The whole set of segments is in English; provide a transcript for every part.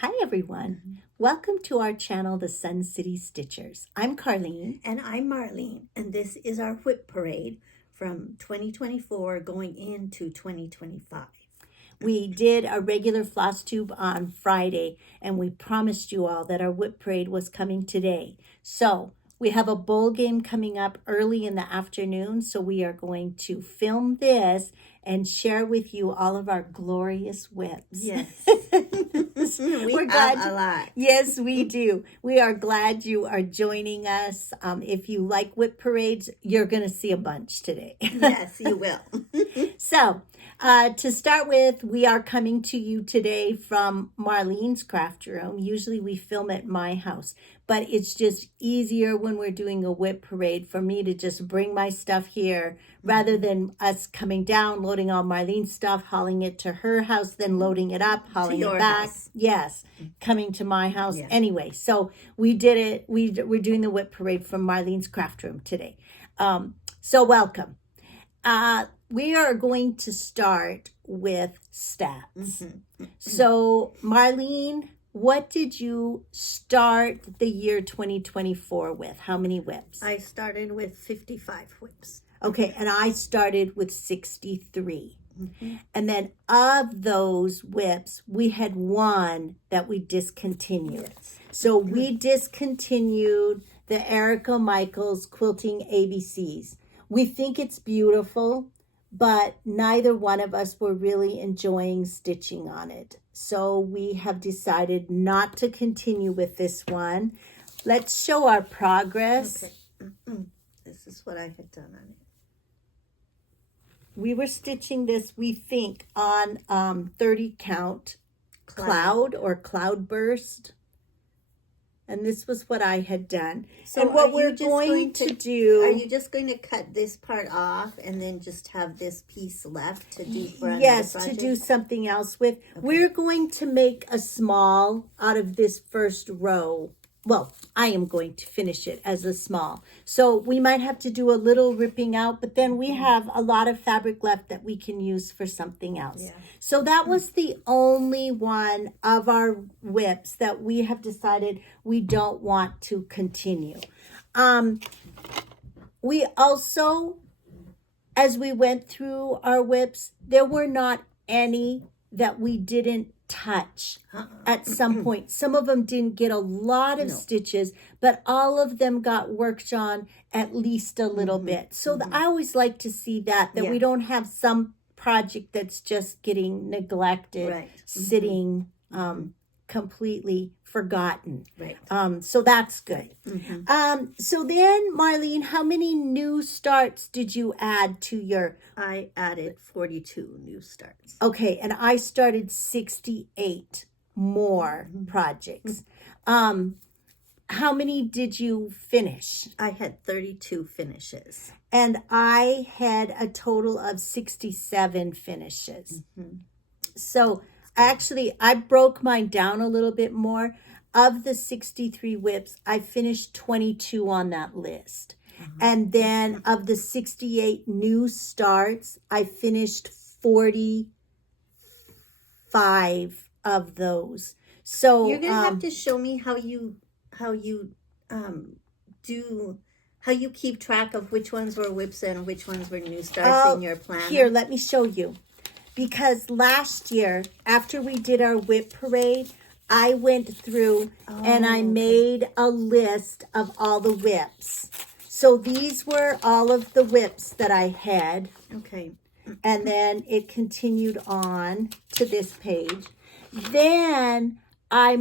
Hi everyone. Welcome to our channel, the Sun City Stitchers. I'm Carlene. And I'm Marlene, and this is our WIP Parade from 2024 going into 2025. We did a regular floss tube on Friday, and we promised you all that our WIP Parade was coming today. So we have a bowl game coming up early in the afternoon, so we are going to film this and share with you all of our glorious WIPs. Yes. We're have a lot. Yes, we do. We are glad you are joining us. If you like WIP parades, you're going to see a bunch today. Yes, you will. So, to start with, we are coming to you today from Marlene's craft room. Usually we film at my house, but it's just easier when we're doing a WIP parade for me to just bring my stuff here rather than us coming down, loading all Marlene's stuff, hauling it to her house, then loading it up, hauling it back. House. Yes, coming to my house. Yeah. Anyway, so we did it. We're doing the WIP parade from Marlene's craft room today. So welcome. We are going to start with stats. So, Marlene, what did you start the year 2024 with? How many WIPs? I started with 55 WIPs. Okay, and I started with 63. And then of those WIPs, we had one that we discontinued. Yes. So we discontinued the Erica Michaels Quilting ABCs. We think it's beautiful, but neither one of us were really enjoying stitching on it. So we have decided not to continue with this one. Let's show our progress. Okay. This is what I had done on it. We were stitching this, we think, on 30 count cloud or cloudburst. And this was what I had done. So and what we're going to do... Are you just going to cut this part off and then just have this piece left to do for another Yes, project? to do something else with. Okay. We're going to make a small out of this first row. Well, I am going to finish it as a small. So we might have to do a little ripping out, but then we have a lot of fabric left that we can use for something else. Yeah. So that was the only one of our WIPs that we have decided we don't want to continue. We also, as we went through our WIPs, there were not any that we didn't touch at some point. Some of them didn't get a lot of stitches, but all of them got worked on at least a little bit. So I always like to see that we don't have some project that's just getting neglected, sitting completely forgotten. Right. So that's good. So then, Marlene, how many new starts did you add to your... I added 42 new starts. Okay, and I started 68 more projects. How many did you finish? I had 32 finishes. And I had a total of 67 finishes. So actually, I broke mine down a little bit more. Of the 63 WIPs, I finished 22 on that list. And then of the 68 new starts, I finished 45 of those. So you're gonna have to show me how you keep track of which ones were WIPs and which ones were new starts in your plan. Here, let me show you. Because last year, after we did our WIP parade, I went through and I made a list of all the WIPs. So these were all of the WIPs that I had. Okay. And then it continued on to this page. Then I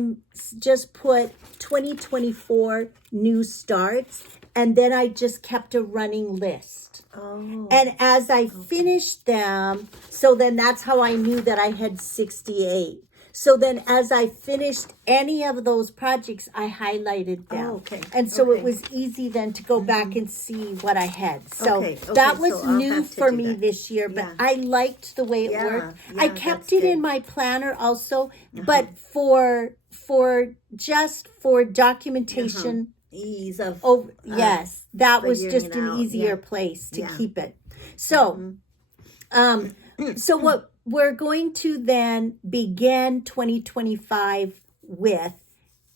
just put 2024 new starts. And then I just kept a running list. And as I finished them, so then that's how I knew that I had 68. So then as I finished any of those projects, I highlighted them. Okay. And so it was easy then to go back and see what I had. So that was new for me this year, but I liked the way it worked. I kept it in my planner also, but for documentation, ease of yes, that was just an easier place to keep it. So so what we're going to then begin 2025 with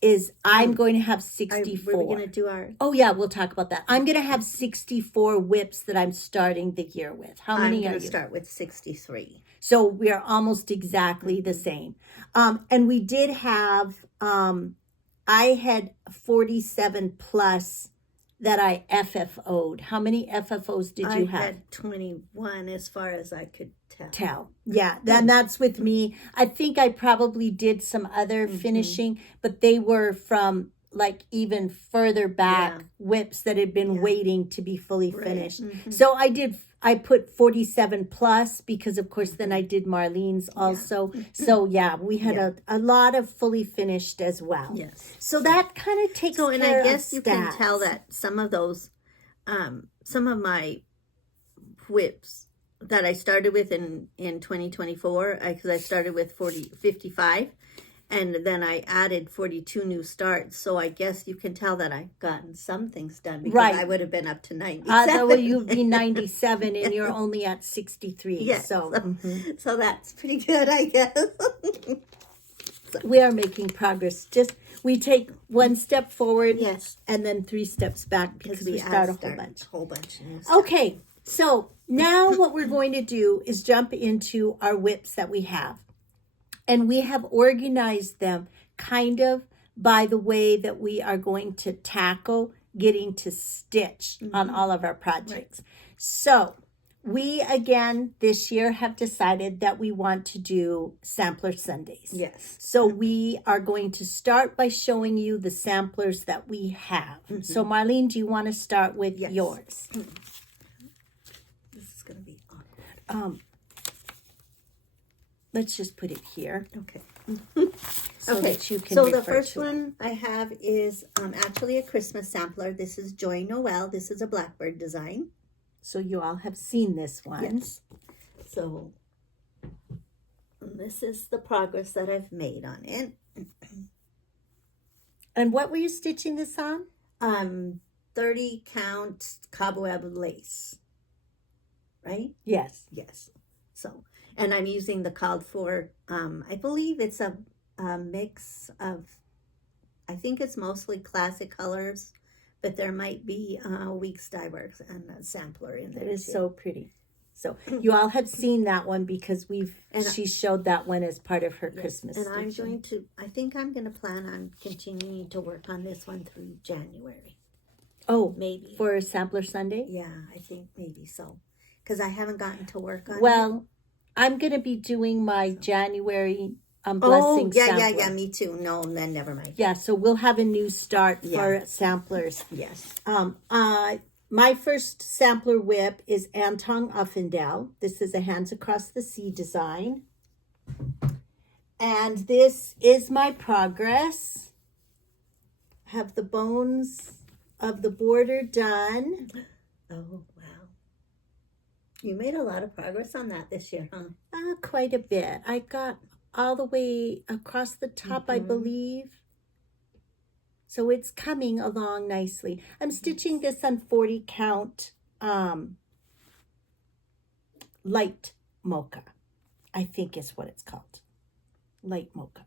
is I'm going to have 64. We're going to do our... Oh, yeah, we'll talk about that. I'm going to have 64 WIPs that I'm starting the year with. How many I'm are going to you? start with 63. So we are almost exactly the same. And we did have, I had 47 plus that I FFO'd. How many FFOs did you have? I had 21 as far as I could tell. Yeah, then that's with me. I think I probably did some other finishing, but they were from like even further back WIPs that had been waiting to be fully finished. So I put 47 plus because of course then I did Marlene's also. So yeah, we had a lot of fully finished as well. Yes. So that kind of takes care of and I guess you can stats. tell that some of those, some of my WIPs that I started with in 2024, because I started with 55, and then I added 42 new starts. So I guess you can tell that I've gotten some things done because I would have been up to 97. Well, you'd be 97 and you're only at 63. Yes. So, so that's pretty good, I guess. we are making progress. Just we take one step forward, Yes, and then 3 steps back because we start a whole bunch. of new stuff. Okay, so now what we're going to do is jump into our WIPs that we have. And we have organized them kind of by the way that we are going to tackle getting to stitch on all of our projects. Right. So we, again, this year have decided that we want to do Sampler Sundays. Yes. So we are going to start by showing you the samplers that we have. So Marlene, do you want to start with yours? This is going to be awkward. Let's just put it here. Okay. So that you can so the refer first to one I have is actually a Christmas sampler. This is Joy Noel. This is a blackbird design. So you all have seen this one. Yes. So this is the progress that I've made on it. And what were you stitching this on? 30 count cobweb lace. Right? Yes. Yes. So, and I'm using the called for, I believe it's a mix of, I think it's mostly classic colors, but there might be Weeks Dye Works and a sampler in there. It is so pretty. So you all have seen that one because she showed that one as part of her Christmas. And I'm stitching. going to, I think I'm going to plan on continuing to work on this one through January. Oh, maybe. For Sampler Sunday? Yeah, I think maybe so. Because I haven't gotten to work on it. Well, I'm going to be doing my January blessing sampler. Yeah, me too. No, then never mind. Yeah, so we'll have a new start for samplers. Yes. My first sampler WIP is Anton Uffendale. This is a Hands Across the Sea design. And this is my progress. I have the bones of the border done. Oh, wow. You made a lot of progress on that this year, huh? Quite a bit. I got all the way across the top, I believe. So it's coming along nicely. I'm stitching this on 40 count light mocha, I think is what it's called. Light mocha.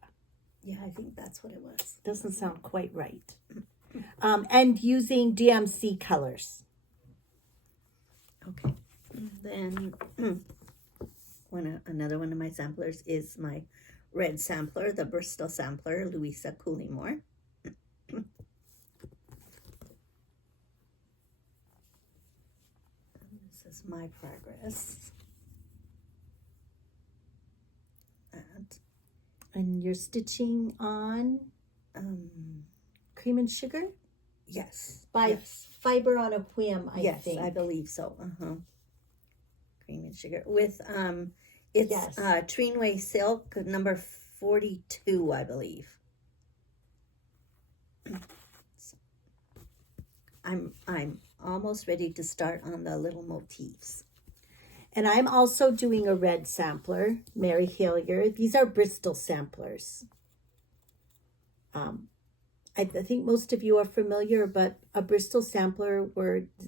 Yeah, I think that's what it was. Doesn't sound quite right. And using DMC colors. Okay. Then another one of my samplers is my red sampler, the Bristol sampler, Louisa Coolymore. This is my progress. And you're stitching on Cream and Sugar? Yes. By Fiber on a Whim, I think. Yes, I believe so. Cream and Sugar. With, it's Treenway Silk, number 42, I believe. So, I'm almost ready to start on the little motifs. And I'm also doing a red sampler, Mary Hillier. These are Bristol samplers. I think most of you are familiar, but a Bristol sampler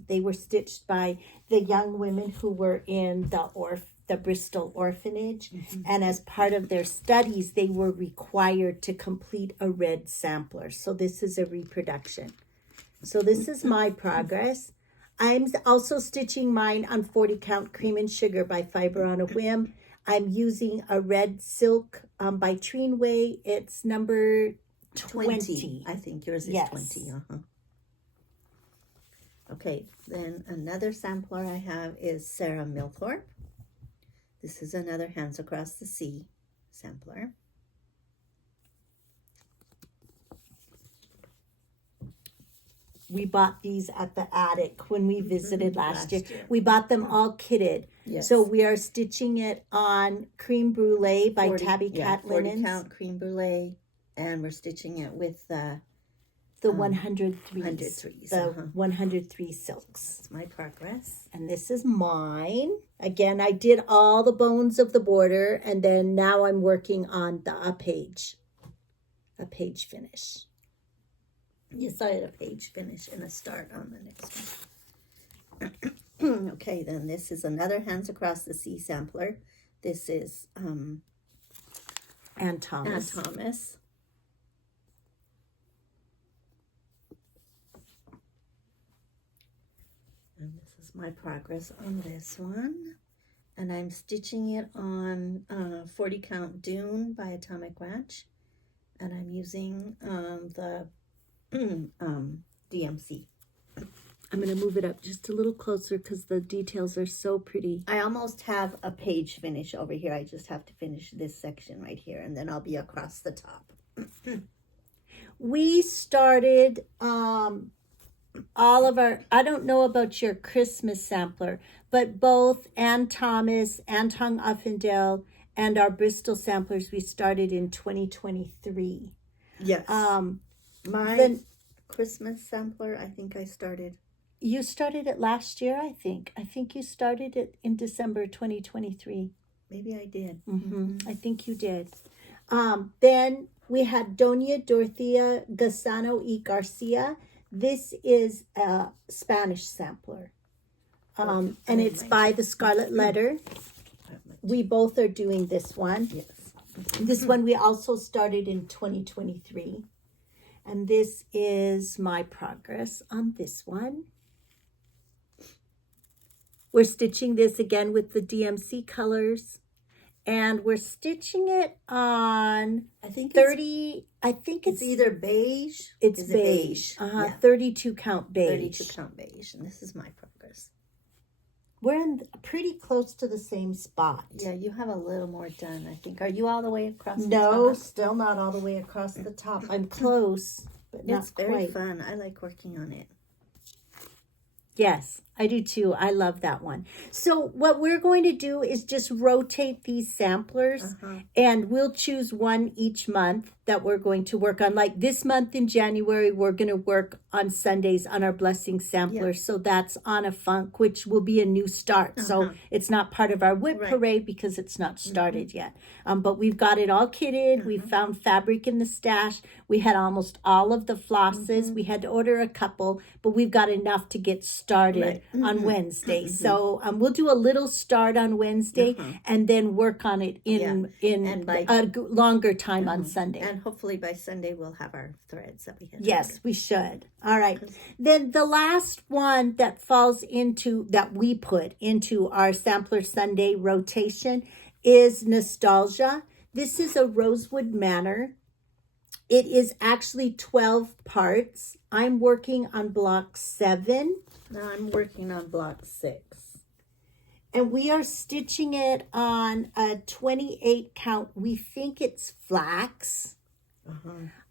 they were stitched by the young women who were in the the Bristol Orphanage. And as part of their studies, they were required to complete a red sampler. So this is a reproduction. So this is my progress. I'm also stitching mine on 40 count cream and sugar by Fiber on a Whim. I'm using a red silk by Treenway. It's number 20. I think yours is Yes. 20. Okay, then another sampler I have is Sarah Milthorpe. This is another Hands Across the Sea sampler. We bought these at the attic when we visited last year. We bought them all kitted. Yes. So we are stitching it on Cream Brulee by 40, Tabby Cat 40 Linens. count cream brulee, and we're stitching it with The 103s. 103s, The 103 silks. That's my progress. And this is mine. Again, I did all the bones of the border, and then now I'm working on a page finish. Yes, I had a page finish and a start on the next one. Okay, then this is another Hands Across the Sea sampler. This is And Ann Thomas. Thomas. And this is my progress on this one. And I'm stitching it on 40 count Dune by Atomic Ranch. And I'm using the DMC. I'm going to move it up just a little closer because the details are so pretty. I almost have a page finish over here. I just have to finish this section right here, and then I'll be across the top. We started all of our, I don't know about your Christmas sampler, but both Ann Thomas, Anton Uffendale, and our Bristol samplers we started in 2023. Yes. My Then Christmas sampler, I think I started. you started it last year, I think. I think you started it in December 2023. Maybe I did. I think you did. Then we had Doña Dorothea Gasano y Garcia. This is a Spanish sampler. And it's by the Scarlet Letter. We both are doing this one. Yes. This one we also started in 2023. And this is my progress on this one. We're stitching this again with the DMC colors. And we're stitching it on I think 30, I think it's either beige. it's Is it beige. Yeah. 32 count beige. 32 count beige. And this is my progress. We're in pretty close to the same spot. Yeah, you have a little more done, I think. Are you all the way across the No, top? still not all the way across the top. I'm close, but not It's very quite. fun. I like working on it. Yes, I do too. I love that one. So what we're going to do is just rotate these samplers and we'll choose one each month that we're going to work on. Like this month in January, we're going to work on Sundays on our blessing sampler. So that's on a funk, which will be a new start. So it's not part of our WIP parade because it's not started yet. But we've got it all kitted. We found fabric in the stash. We had almost all of the flosses. We had to order a couple, but we've got enough to get started on Wednesday. So we'll do a little start on Wednesday and then work on it in And by- a longer time on Sunday. And hopefully by Sunday we'll have our threads that we had. Yes, we should. All right. Then the last one that falls into, that we put into our Sampler Sunday rotation is Nostalgia. This is a Rosewood Manor. It is actually 12 parts. I'm working on block 7. Now I'm working on block 6. And we are stitching it on a 28 count. We think it's flax.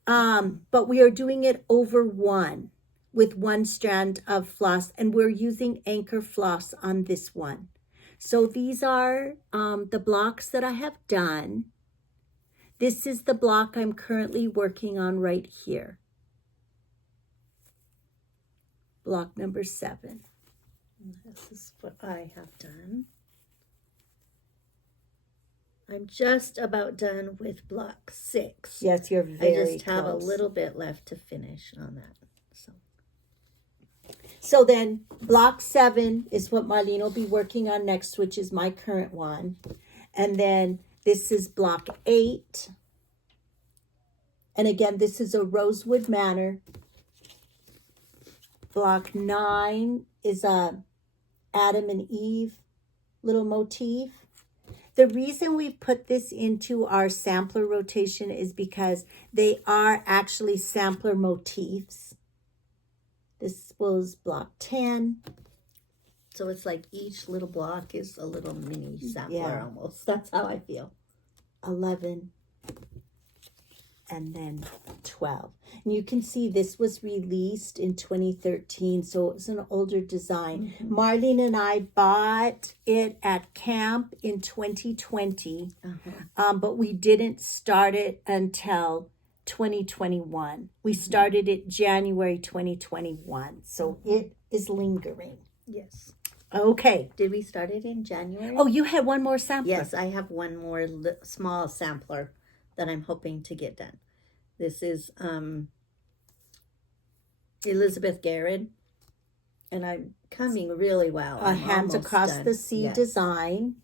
But we are doing it over 1 with 1 strand of floss, and we're using anchor floss on this one. So these are the blocks that I have done. This is the block I'm currently working on right here. Block number 7. This is what I have done. I'm just about done with block 6. Yes, you're very I just have a close. little bit left to finish on that. So then block 7 is what Marlene will be working on next, which is my current one. And then this is block 8. And again, this is a Rosewood Manor. Block 9 is a Adam and Eve little motif. The reason we put this into our sampler rotation is because they are actually sampler motifs. This was block 10. So it's like each little block is a little mini sampler, Yeah. almost. That's how I feel. 11. And then 12. And you can see this was released in 2013, so it was an older design. Marlene and I bought it at camp in 2020, but we didn't start it until 2021. We started it January 2021, so it is lingering. Yes. Okay. Did we start it in January? Oh, you had one more sampler. Yes, I have one more small sampler that I'm hoping to get done. This is Elizabeth Garrett, and I'm coming really well. A Hands Across done. the Sea Yes. design.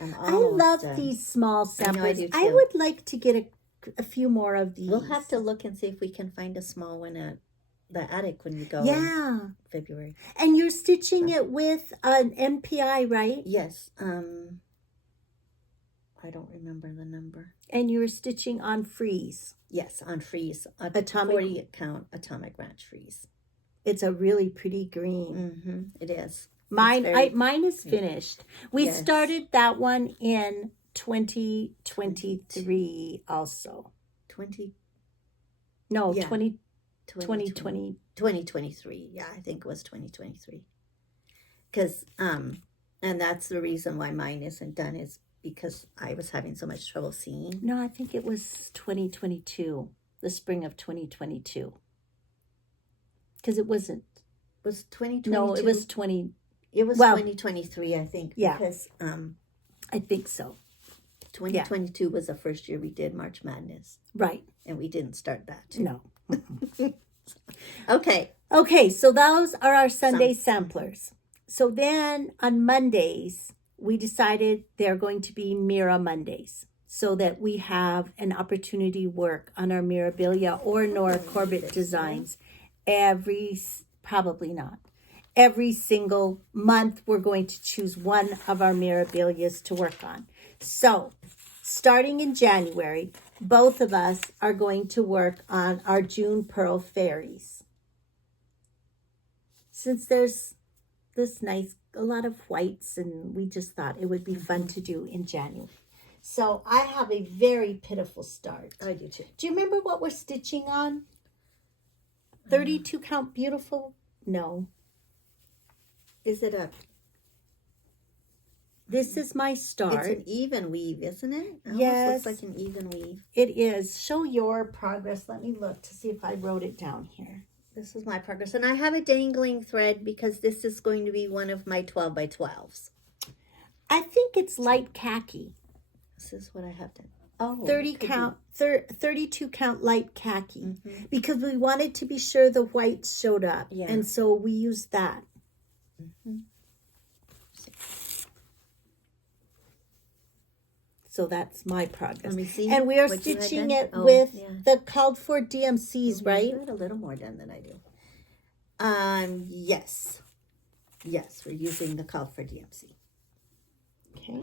I'm I almost love done. these small samplers. do I too. would like to get a few more of these. We'll have to look and see if we can find a small one at the attic when we go Yeah. in February. And you're stitching it with an NPI, right? Yes. I don't remember the number. And you're stitching on freeze. Yes, on freeze. Atomic- 40 count Atomic Ranch freeze. It's a really pretty green. It is. Mine very- mine is finished. We Yes. started that one in 2023 also. 20, No, Yeah. 2020. 2023. Yeah, I think it was 2023. Because, and that's the reason why mine isn't done is because I was having so much trouble seeing. No, I think it was 2022, the spring of 2022. Because it wasn't. Was 2022? No, it was 20. It was well, 2023, I think. Yeah. Because I think so. 2022 was the first year we did March Madness. Right. And we didn't start that. Too. No. Okay. Okay, so those are our Sunday samplers. So then on Mondays, we decided they're going to be Mira Mondays so that we have an opportunity to work on our Mirabilia or Nora Corbett designs probably not. Every single month, we're going to choose one of our Mirabilias to work on. So starting in January, both of us are going to work on our June Pearl Fairies. Since there's this a lot of whites, and we just thought it would be fun to do in January. So I have a very pitiful start. I do too. Do you remember what we're stitching on? 32 count beautiful? No. Is it This is my start. It's an even weave, isn't it? It almost Yes. looks like an even weave. It is. Show your progress. Let me look to see if I wrote it down here. This is my progress. And I have a dangling thread because this is going to be one of my 12 by 12s. I think it's light khaki. This is what I have done. Oh, 30 count, 32 count light khaki. Because we wanted to be sure the whites showed up. Yeah. And so we used that. So that's my progress. Let me see And we are what you had stitching done. it Oh, with yeah. the called for DMCs, right? You had a little more done than I do. Yes. Yes, we're using the call for DMC. Okay.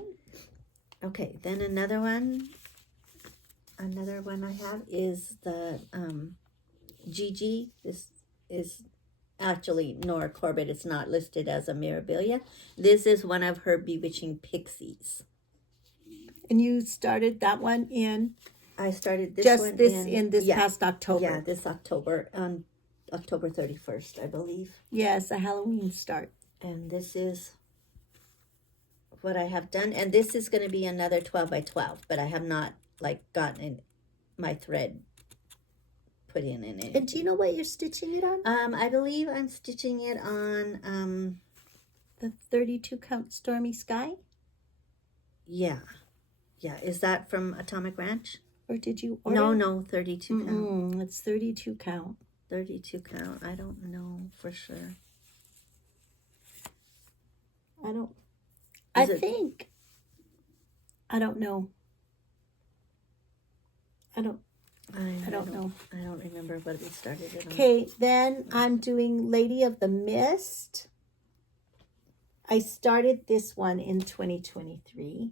Okay, then another one I have is the Gigi. This is actually Nora Corbett. It's not listed as a Mirabilia. This is one of her Bewitching Pixies. And you started that one in I started this just one this yeah, past October. Yeah, this October, on October 31st, I believe. Yes, a Halloween start. And this is what I have done. And this is going to be another 12 by 12, but I have not gotten my thread put in it. And do you know what you're stitching it on? I believe I'm stitching it on, The 32 count Stormy Sky? yeah. Yeah, is that from Atomic Ranch? Or did you order? No, 32 count. It's 32 count. 32 count. I don't know for sure. I don't. Is I it- think. I don't know. I don't know. I don't remember what we started it on. Okay, then I'm doing Lady of the Mist. I started this one in 2023.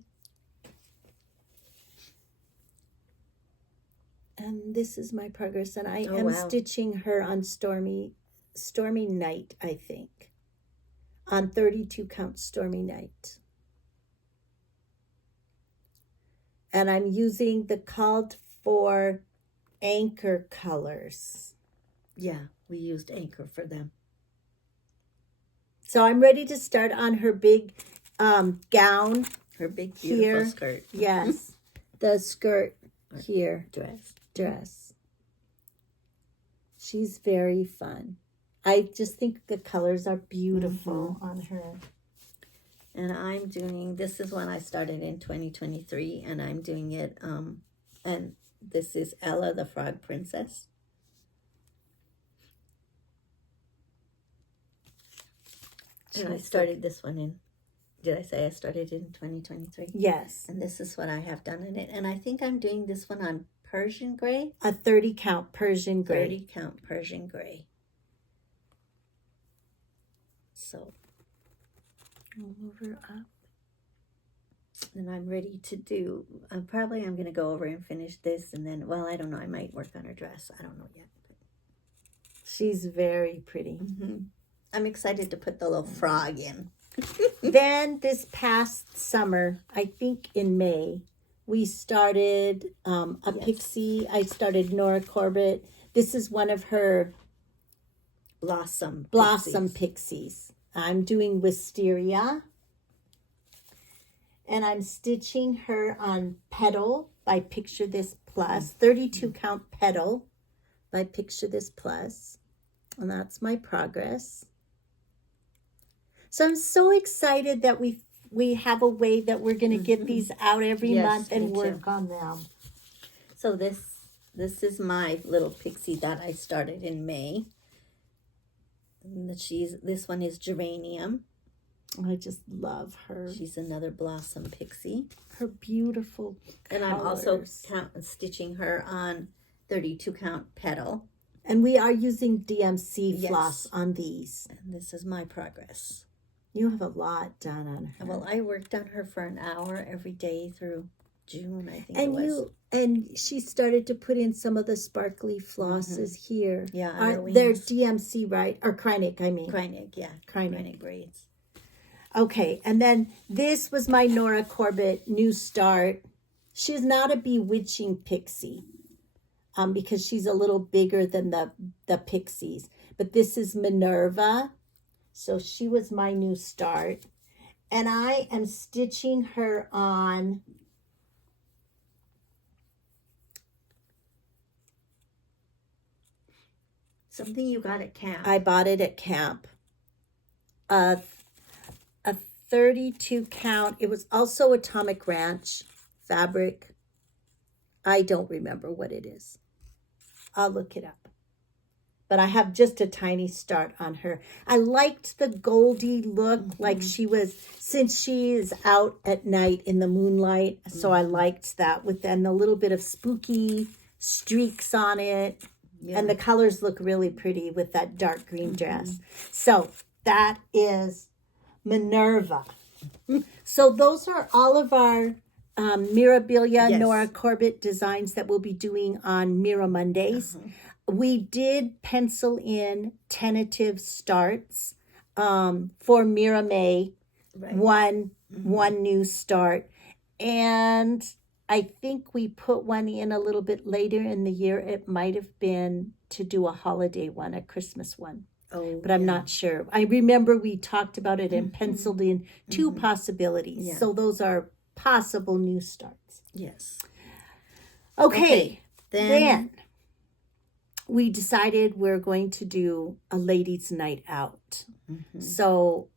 And this is my progress. And I am stitching her on Stormy Night, I think. On 32 count Stormy Night. And I'm using the called for anchor colors. Yeah, we used anchor for them. So I'm ready to start on her big gown. Her big, beautiful here. skirt. Yes, the skirt here. Dress. She's very fun. I just think the colors are beautiful on her. And I'm doing, this is one I started in 2023, and I'm doing it, and this is Ella the Frog Princess. And I started this one in, did I say I started in 2023? Yes. And this is what I have done in it. And I think I'm doing this one on Persian gray. A 30 count Persian gray. 30 count Persian gray. So. Over up. And I'm ready to do, I'm going to go over and finish this. And then, well, I don't know. I might work on her dress. I don't know yet. But. She's very pretty. Mm-hmm. I'm excited to put the little frog in. Then this past summer, I think in May, we started a pixie. I started Nora Corbett. This is one of her Blossom pixies. I'm doing Wisteria. And I'm stitching her on Petal by Picture This Plus. 32 count Petal by Picture This Plus. And that's my progress. So I'm so excited that we have a way that we're going to get these out every month and work on them. So this is my little pixie that I started in May. And this one is Geranium. I just love her. She's another blossom pixie. Her beautiful colors. And I'm also stitching her on 32 count Petal. And we are using DMC floss on these. And this is my progress. You have a lot done on her. Well, I worked on her for an hour every day through June, I think it was. And she started to put in some of the sparkly flosses here. Yeah, they're DMC, right? Or Kreinik, I mean. Kreinik, yeah. Kreinik braids. Okay, and then this was my Nora Corbett new start. She's not a bewitching pixie because she's a little bigger than the pixies. But this is Minerva. So she was my new start. And I am stitching her on something you got at camp. I bought it at camp. A 32 count. It was also Atomic Ranch fabric. I don't remember what it is. I'll look it up. But I have just a tiny start on her. I liked the goldy look, like she was, since she is out at night in the moonlight. So I liked that with then a little bit of spooky streaks on it. Yeah. And the colors look really pretty with that dark green dress. So that is Minerva. So those are all of our Mirabilia Nora Corbett designs that we'll be doing on Mira Mondays. We did pencil in tentative starts for Mira May, one new start. And I think we put one in a little bit later in the year. It might have been to do a holiday one, a Christmas one. Oh, but I'm not sure. I remember we talked about it and penciled in two possibilities. Yeah. So those are possible new starts. Yes. Okay. Then we decided we're going to do a ladies' night out. So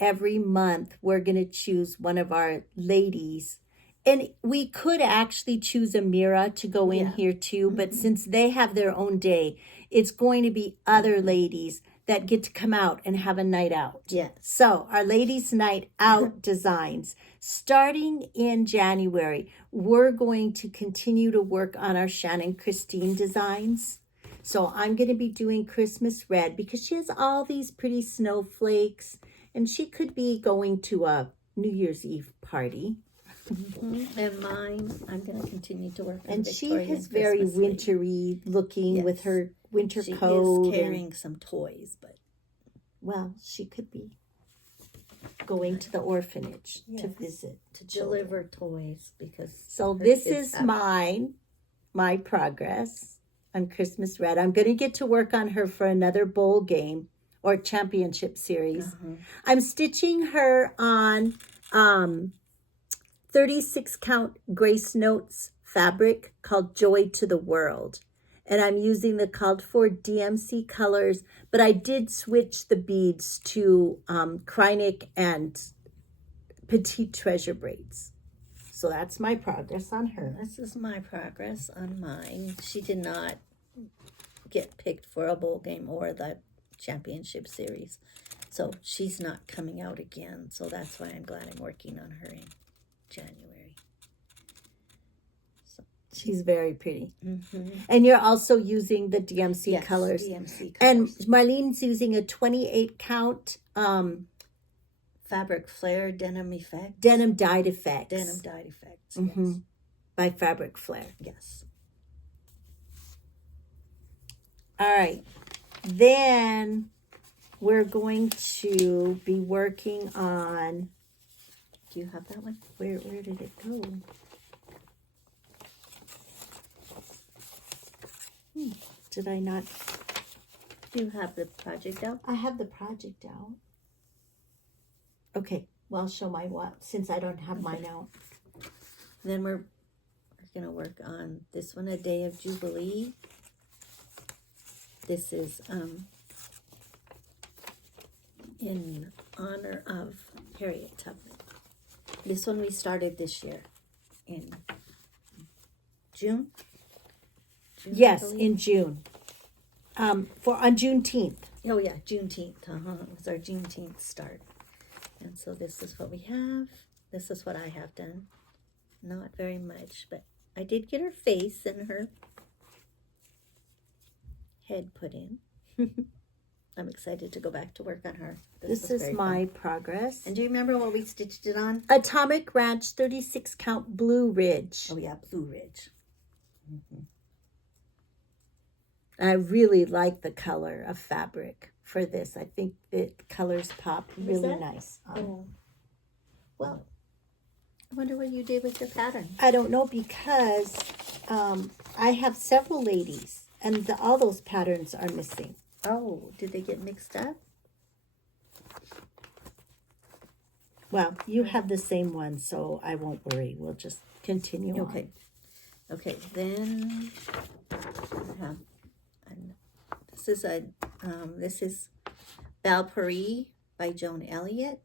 every month we're going to choose one of our ladies. And we could actually choose a Mira to go in here too. But since they have their own day, it's going to be other ladies that get to come out and have a night out. Yes. So our ladies' night out designs, starting in January, we're going to continue to work on our Shannon Christine designs. So I'm going to be doing Christmas red because she has all these pretty snowflakes, and she could be going to a New Year's Eve party. And mine, I'm going to continue to work on And she Victorian is very Christmas lady. wintry looking with Yes. her winter She coat. is carrying some toys, but Well, she could be going to the orphanage to Yes. visit. to deliver toys because So her this kids is have- my progress on Christmas Red. I'm going to get to work on her for another bowl game or championship series. I'm stitching her on 36 count Grace Notes fabric called Joy to the World. And I'm using the called for DMC colors, but I did switch the beads to Krynic and Petite Treasure braids. So that's my progress on her. This is my progress on mine. She did not get picked for a bowl game or the championship series. So she's not coming out again. So that's why I'm glad I'm working on her in January. She's very pretty. And you're also using the DMC Yes, colors. DMC And colors. Marlene's using a 28 count Fabric Flare Denim Effect. denim dyed effects. Denim dyed effects. Mhm. By Fabric Flare. Yes. All right. Then we're going to be working on, Do you have that one? where did it go? Did I not? Do you have the project out? I have the project out. Okay. Well, I'll show my what, since I don't have mine out. Then we're going to work on this one, A Day of Jubilee. This is in honor of Harriet Tubman. This one we started this year in June. June, I Yes, believe. in June. For on Juneteenth. Oh yeah, Juneteenth. It was our Juneteenth start. And so this is what we have. This is what I have done. Not very much, but I did get her face and her head put in. I'm excited to go back to work on her. This was is very my fun. progress. And do you remember what we stitched it on? Atomic Ranch 36 count Blue Ridge. Oh yeah, Blue Ridge. I really like the color of fabric for this. I think the colors pop really that? nice. Oh, well, I wonder what you did with your pattern. I don't know because I have several ladies and all those patterns are missing. Oh, did they get mixed up? Well, you have the same one, so I won't worry. We'll just continue on. Okay. Okay, then I have, and this is WIP Parade by Joan Elliott.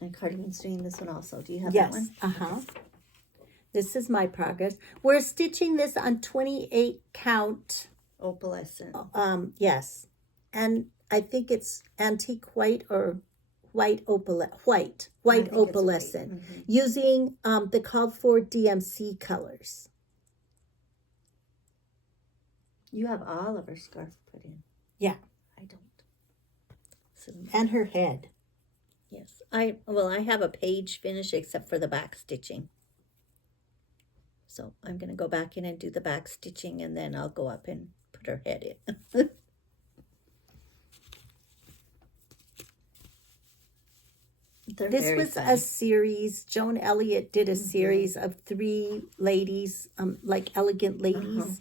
And Cardigan's doing this one also. Do you have that Yes. one? Uh-huh. This is my progress. We're stitching this on 28 count. Opalescent. Yes. And I think it's antique white or white opalescent. White think it's white. opalescent. Using the called for DMC colors. You have all of her scarf put in. Yeah. I don't. So, And her head. yes. I have a page finish except for the back stitching. So I'm going to go back in and do the back stitching, and then I'll go up and put her head in. They're This very was fun. a series. Joan Elliott did a series of 3 ladies, like elegant ladies.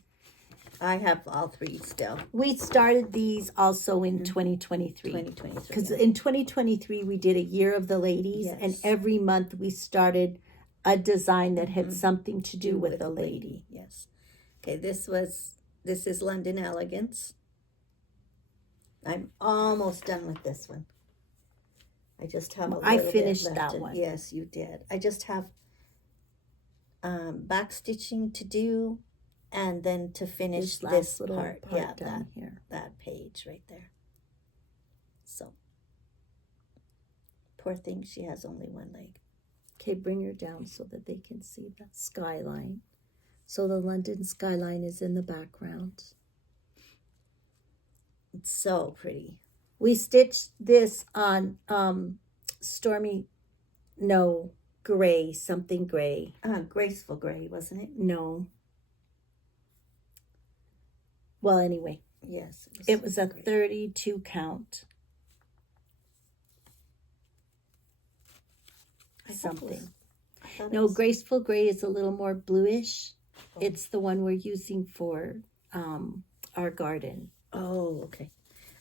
I have all 3 still. We started these also in 2023. 2023. Because in 2023, we did a year of the ladies, and Yes. every month we started a design that had something to do with a lady. Yes. Okay, this is London Elegance. I'm almost done with this one. I just have a I little finished bit left that in- one. Yes, you did. I just have back stitching to do, and then to finish This this, last little part, part down here. that page right there. So, poor thing, she has only one leg. Okay, bring her down so that they can see the skyline. So the London skyline is in the background. It's so pretty. We stitched this on gray, something gray. Graceful gray, wasn't it? No. Well, anyway, Yes. it was a gray. 32 count. I thought it was- Something. I thought it No, was- graceful gray is a little more bluish. Oh. It's the one we're using for our garden. Oh, okay.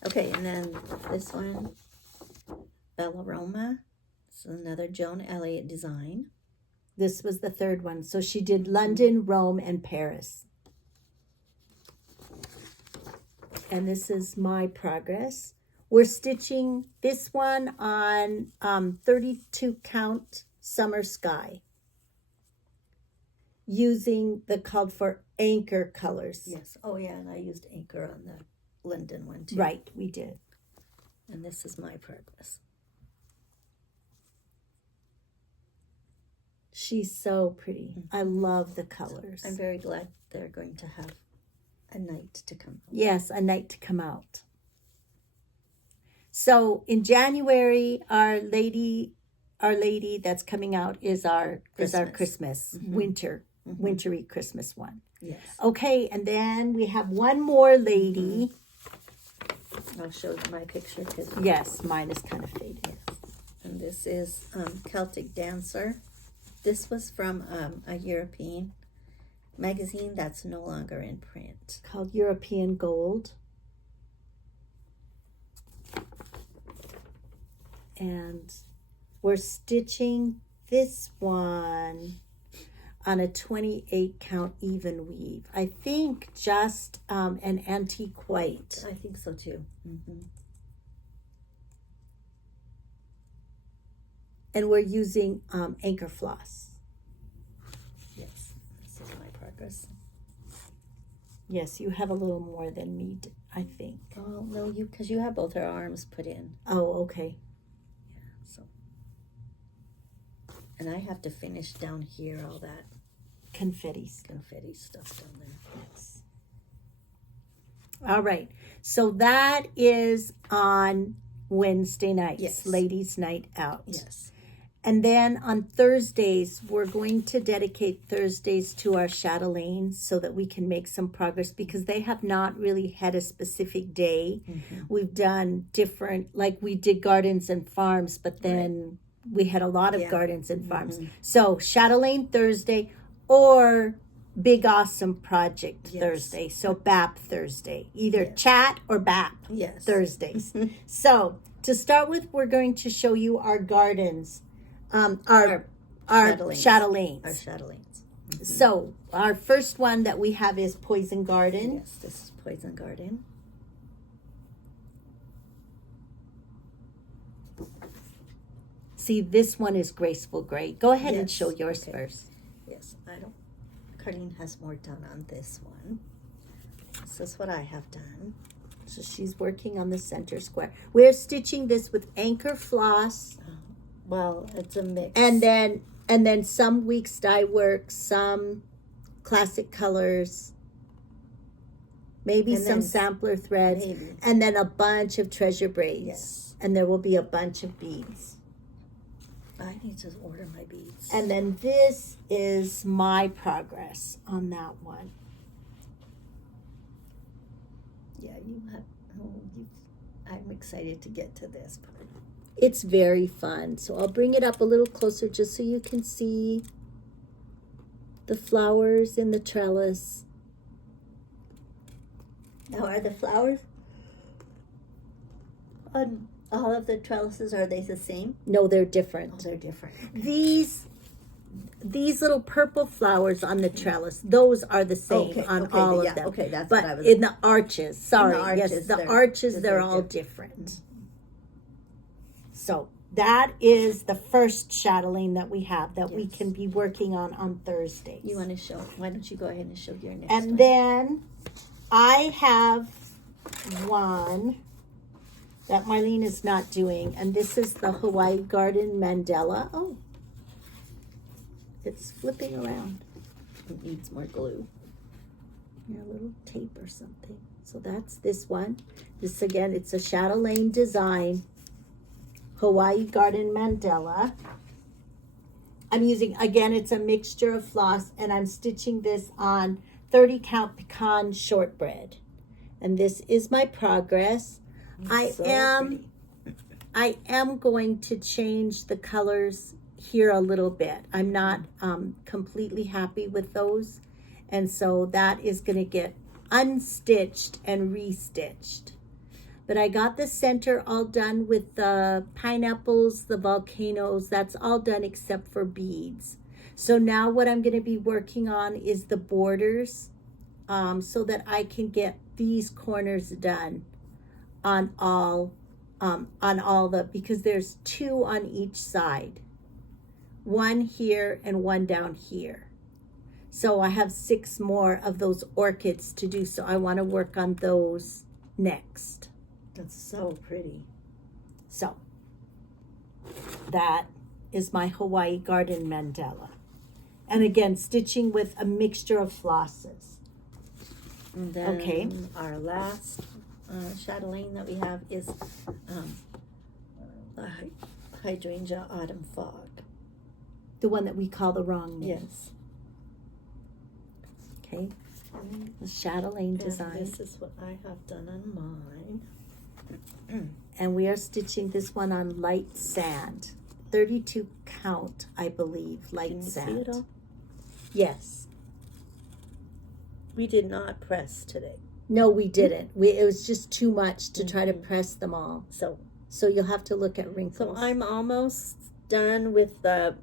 Okay, and then this one, Bellaroma. It's another Joan Elliott design. This was the third one. So she did London, Rome, and Paris. And this is my progress. We're stitching this one on 32 count Summer Sky using the called for anchor colors. Yes. Oh, yeah, and I used Anchor on the London one too. Right, we did. And this is my progress. She's so pretty. I love the colors. I'm very glad they're going to have a night to come. Yes, a night to come out. So in January, Our Lady that's coming out is our Christmas wintry Christmas one. Yes. Okay, and then we have one more lady. I'll show you my picture because Yes, mine is kind of faded. and this is Celtic Dancer. This was from a European magazine that's no longer in print. Called European Gold. And we're stitching this one on a 28 count even weave. I think just an antique white. I think so too. And we're using anchor floss. Yes, this is my progress. Yes, you have a little more than me, I think. Oh no, because you have both her arms put in. Oh, okay. So, and I have to finish down here all that Confetti. confetti stuff down there. Yes. All right. So that is on Wednesday nights, Yes. ladies' night out. Yes. And then on Thursdays, we're going to dedicate Thursdays to our chatelaines so that we can make some progress because they have not really had a specific day. We've done different, like we did gardens and farms, but then we had a lot of Yeah. gardens and farms. So chatelaine Thursday or Big Awesome Project Yes. Thursday. So BAP Thursday, either Yes. chat or BAP Yes. Thursdays. So to start with, we're going to show you our gardens. Our chatelaines. Our chatelaines. So our first one that we have is Poison Garden. Yes, this is Poison Garden. See, this one is Graceful Gray. Go ahead and Yes, show yours okay. first. Yes, I don't. Carlene has more done on this one. This is what I have done. So she's working on the center square. We're stitching this with anchor floss, Well, it's a mix. and then some weeks dye work, some classic colors, maybe And some then sampler threads, maybe. and then a bunch of treasure braids. Yes. And there will be a bunch of beads. I need to order my beads. And then this is my progress on that one. yeah, you have. Oh, I'm excited to get to this part. It's very fun. So I'll bring it up a little closer just so you can see the flowers in the trellis. Now, are the flowers on all of the trellises? Are they the same? No, they're Oh, different. they're different. These little purple flowers on the trellis, those are the same Okay, on okay, all yeah, of them. okay, that's but what I was- in the arches, sorry, arches, yes, the they're- arches, they're they're all different. different. So that is the first chatelaine that we have that we Yes. can be working on Thursdays. You want to show? Why don't you go ahead and show your next And one? then I have one that Marlene is not doing, and this is the Hawaii Garden Mandala. Oh, it's flipping around. It needs more glue. Here, a little tape or something. So that's this one. This again, it's a chatelaine design. Hawaii Garden Mandala. I'm using, again, it's a mixture of floss, and I'm stitching this on 30 count pecan shortbread. And this is my progress. I am going to change the colors here a little bit. I'm not completely happy with those. And so that is going to get unstitched and restitched. But I got the center all done with the pineapples, the volcanoes. That's all done except for beads. So now what I'm going to be working on is the borders, so that I can get these corners done on all the, because there's 2 on each side. 1 here and 1 down here. So I have 6 more of those orchids to do. So I want to work on those next. That's so pretty. So that is my Hawaii Garden Mandala. And again, stitching with a mixture of flosses. And then Okay. our last chatelaine that we have is the hydrangea autumn fog. The one that we call the wrong name. Yes. Okay. The chatelaine design. And this is what I have done on mine. And we are stitching this one on light sand. 32 count, I believe, light Can you sand. see it all? Yes. We did not press today. No, we didn't. It was just too much to try to press them all. So you'll have to look at wrinkles. I'm almost done with the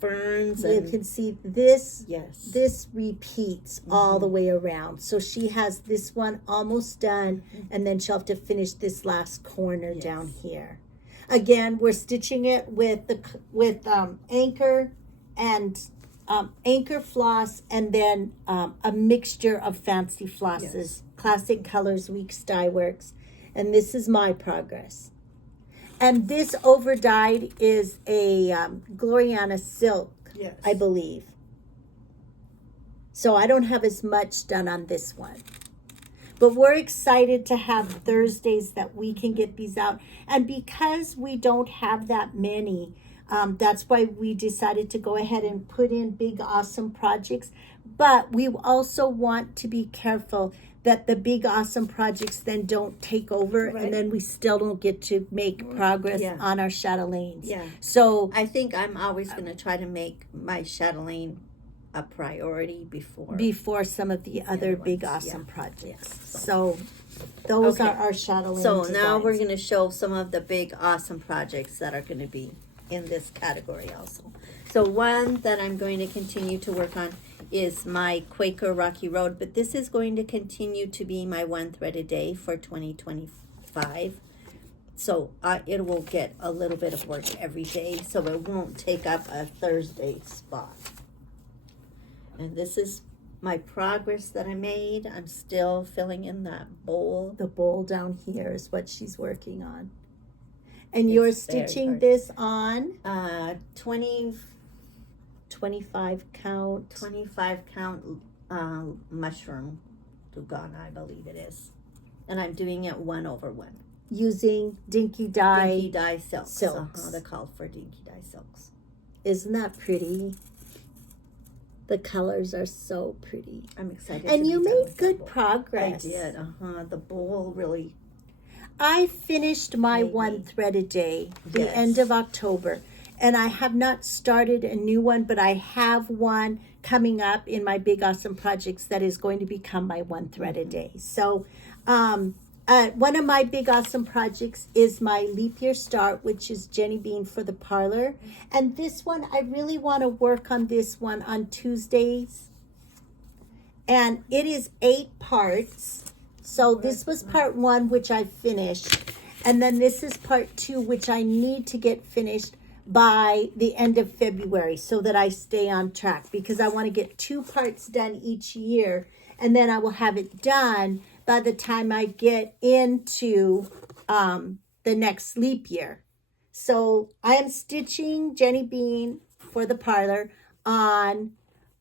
ferns. You And can see this. yes. This repeats all the way around. So she has this one almost done, and then she'll have to finish this last corner down here. Again, we're stitching it with anchor and anchor floss, and then a mixture of fancy flosses, Yes. Classic Colors Weeks Dye Works, and this is my progress. And this over dyed is a Gloriana silk, Yes. I believe. So I don't have as much done on this one. But we're excited to have Thursdays that we can get these out. And because we don't have that many, that's why we decided to go ahead and put in big, awesome projects. But we also want to be careful that the big, awesome projects then don't take over, Right. and then we still don't get to make progress Yeah. on our chatelaines. Yeah. So I think I'm always going to try to make my chatelaine a priority before some of the other other big, ones, awesome yeah. projects. Yeah, So those Okay. are our chatelaine So now we're designs. going to show some of the big awesome projects that are going to be in this category also. So one that I'm going to continue to work on is my Quaker Rocky Road, but this is going to continue to be my one thread a day for 2025. So it will get a little bit of work every day, so it won't take up a Thursday spot. And this is my progress that I made. I'm still filling in that bowl. The bowl down here is what she's working on. And you're It's very stitching hard. this on 25 count. count mushroom Lugana, I believe it is. And I'm doing it 1/1. Using dinky dye. Dinky dye silks. silks. They're called for dinky dye silks. Isn't that pretty? The colors are so pretty. I'm excited. And to you be done made with good that bowl. progress. I did. The bowl really. I finished my Maybe. one thread a day, the Yes. end of October. And I have not started a new one, but I have one coming up in my big awesome projects that is going to become my one thread a day. So one of my big awesome projects is my leap year start, which is Jenny Bean for the parlor. And this one, I really want to work on this one on Tuesdays. And it is 8 parts. So this was part 1, which I finished. And then this is part 2, which I need to get finished by the end of February so that I stay on track, because I want to get 2 parts done each year, and then I will have it done by the time I get into the next leap year. So I am stitching Jenny Bean for the parlor on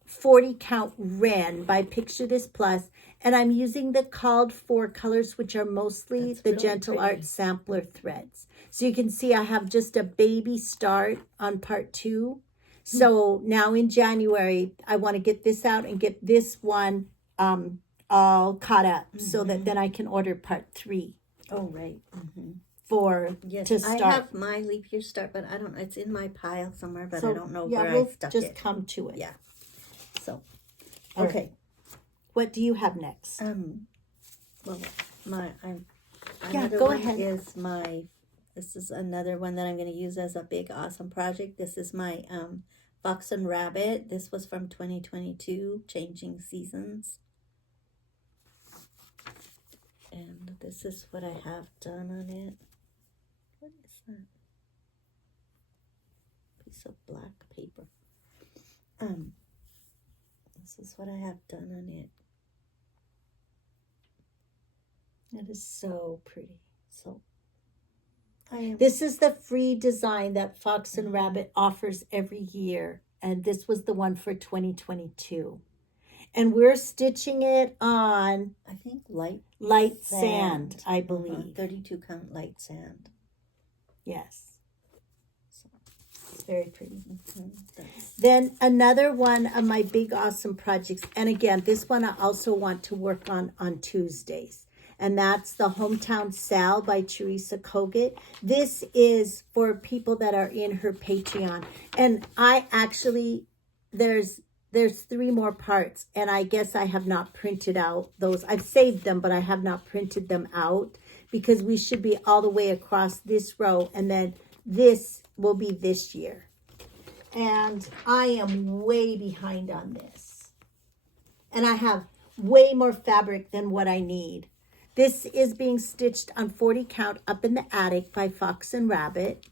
40 count Ren by Picture This Plus, and I'm using the called for colors, which are mostly That's the really Gentle pretty. Art sampler threads. So you can see I have just a baby start on part 2. So now in January, I want to get this out and get this one all caught up so that then I can order part 3 Oh, right. for Yes, to I start. have my leap year start, but I don't. It's in my pile somewhere, but So, I don't know yeah, where we'll I stuck just it. come to it. Yeah. So, All okay. What do you have next? Well, Yeah, another go one ahead. is my. This is another one that I'm going to use as a big awesome project. This is my Fox and Rabbit. This was from 2022, Changing Seasons. And this is what I have done on it. What is that? Piece of black paper. This is what I have done on it. That is so pretty. So I am. This is the free design that Fox and Rabbit offers every year, and this was the one for 2022. And we're stitching it on I think light sand, I believe. 32 count light sand. Yes. It's very pretty. That's, Then another one of my big awesome projects, and again, this one I also want to work on Tuesdays, and that's the Hometown Sal by Teresa Kogut. This is for people that are in her Patreon, and I actually, there's 3 more parts, and I guess I have not printed out those. I've saved them, but I have not printed them out, because we should be all the way across this row, and then this will be this year. And I am way behind on this. And I have way more fabric than what I need. This is being stitched on 40 count up in the attic by Fox and Rabbit.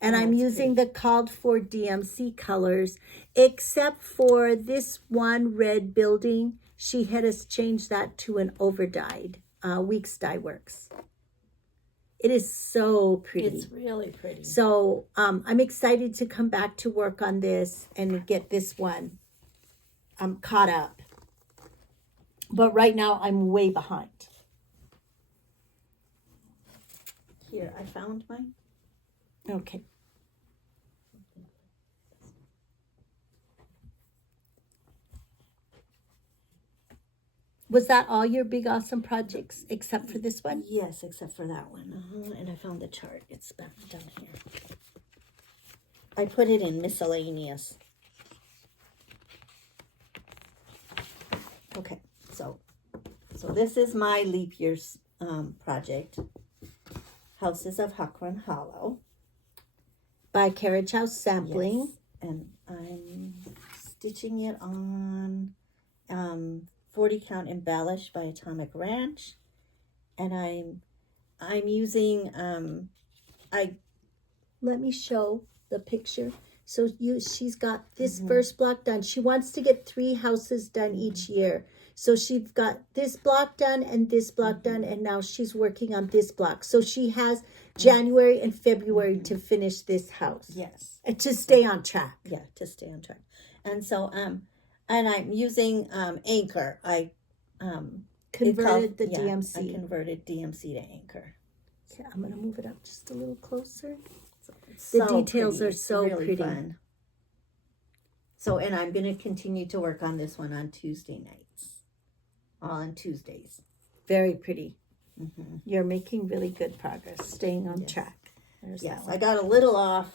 And I'm using the called for DMC colors, except for this one red building. She had us change that to an overdyed Weeks Dye Works. It is so pretty. it's really pretty. So I'm excited to come back to work on this and get this one caught up. But right now I'm way behind. Here, I found mine. Okay. Was that all your big awesome projects except for this one? Yes, except for that one. And I found the chart. It's back down here. I put it in miscellaneous. Okay, so this is my leap year's project. Houses of Huckleberry Hollow By Carriage House Sampling. Yes. And I'm stitching it on 40 count embellished by Atomic Ranch, and I'm using Let me show the picture. So she's got this first block done. She wants to get 3 houses done each year. So she's got this block done and this block done, and now she's working on this block. So she has January and February to finish this house. yes, And to stay on track. yeah, to stay on track. And so and I'm using Anchor. I Converted the I DMC. converted DMC to Anchor. Okay, I'm going to move it up just a little closer. It's The so details pretty. are It's so really pretty. fun. So, and I'm going to continue to work on this one on Tuesday nights. All on Tuesdays. Very pretty. You're making really good progress, staying on Yes. track. There's Yes, that one. I got a little off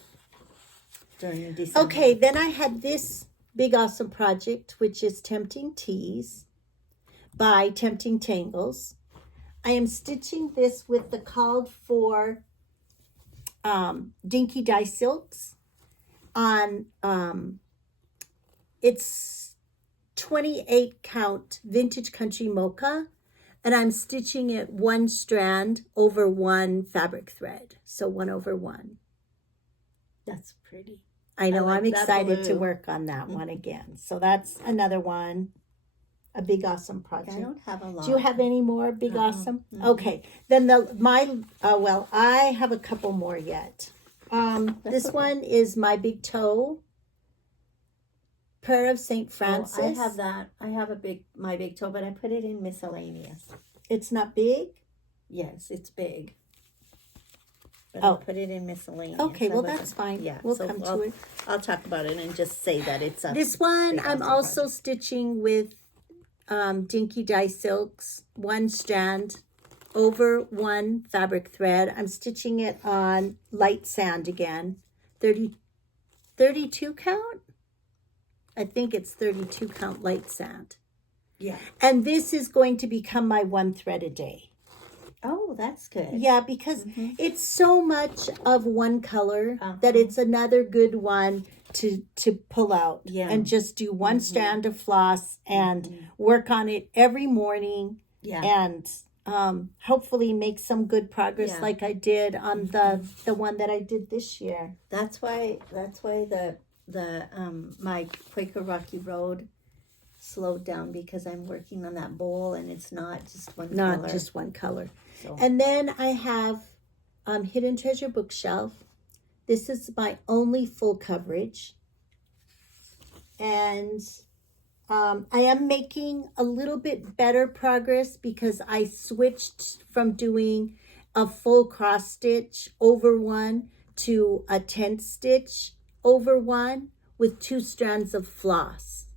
during December. Okay, then I had this big awesome project, which is Tempting Tees by Tempting Tangles. I am stitching this with the called for Dinky Dye Silks on it's 28 count Vintage Country Mocha And I'm stitching it one strand over one fabric thread. So 1 over 1. That's pretty. I know, like I'm that excited to blue. work on that one again. So that's another one. A big awesome project. I don't have a lot. Do you have any more big awesome? Mm-hmm. Okay. Then I have a couple more yet. This okay. one is My Big Toe. Prayer of St. Francis. Oh, I have that. I have My Big Toe, but I put it in miscellaneous. It's not big? Yes, it's big. But Oh. I put it in miscellaneous. Okay, well that's fine. Yeah, We'll come to it. I'll talk about it and just say that it's a This one big, I'm awesome also project. stitching with Dinky Dye Silks, one strand over one fabric thread. I'm stitching it on light sand again. 32 count? I think it's 32 count light sand. Yeah. And this is going to become my one thread a day. Oh, that's good. Yeah, because it's so much of one color that it's another good one to pull out and just do one strand of floss and work on it every morning and hopefully make some good progress like I did on the one that I did this year. That's why the my Quaker Rocky Road slowed down, because I'm working on that bowl and it's not just one color. Not just one color. So. And then I have Hidden Treasure Bookshelf. This is my only full coverage. And I am making a little bit better progress because I switched from doing a full cross stitch over one to a 10th stitch over one with 2 strands of floss.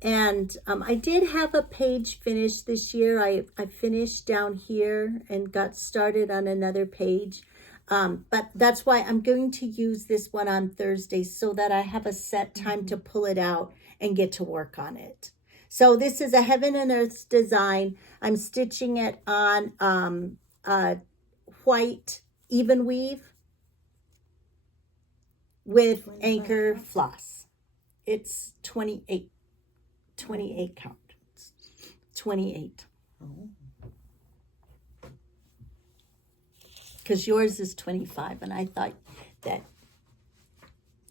And I did have a page finished this year. I finished down here and got started on another page. But that's why I'm going to use this one on Thursday so that I have a set time to pull it out and get to work on it. So this is a Heaven and Earth design. I'm stitching it on white even weave with anchor floss. It's 28 count. 28. Because yours is 25, and I thought that,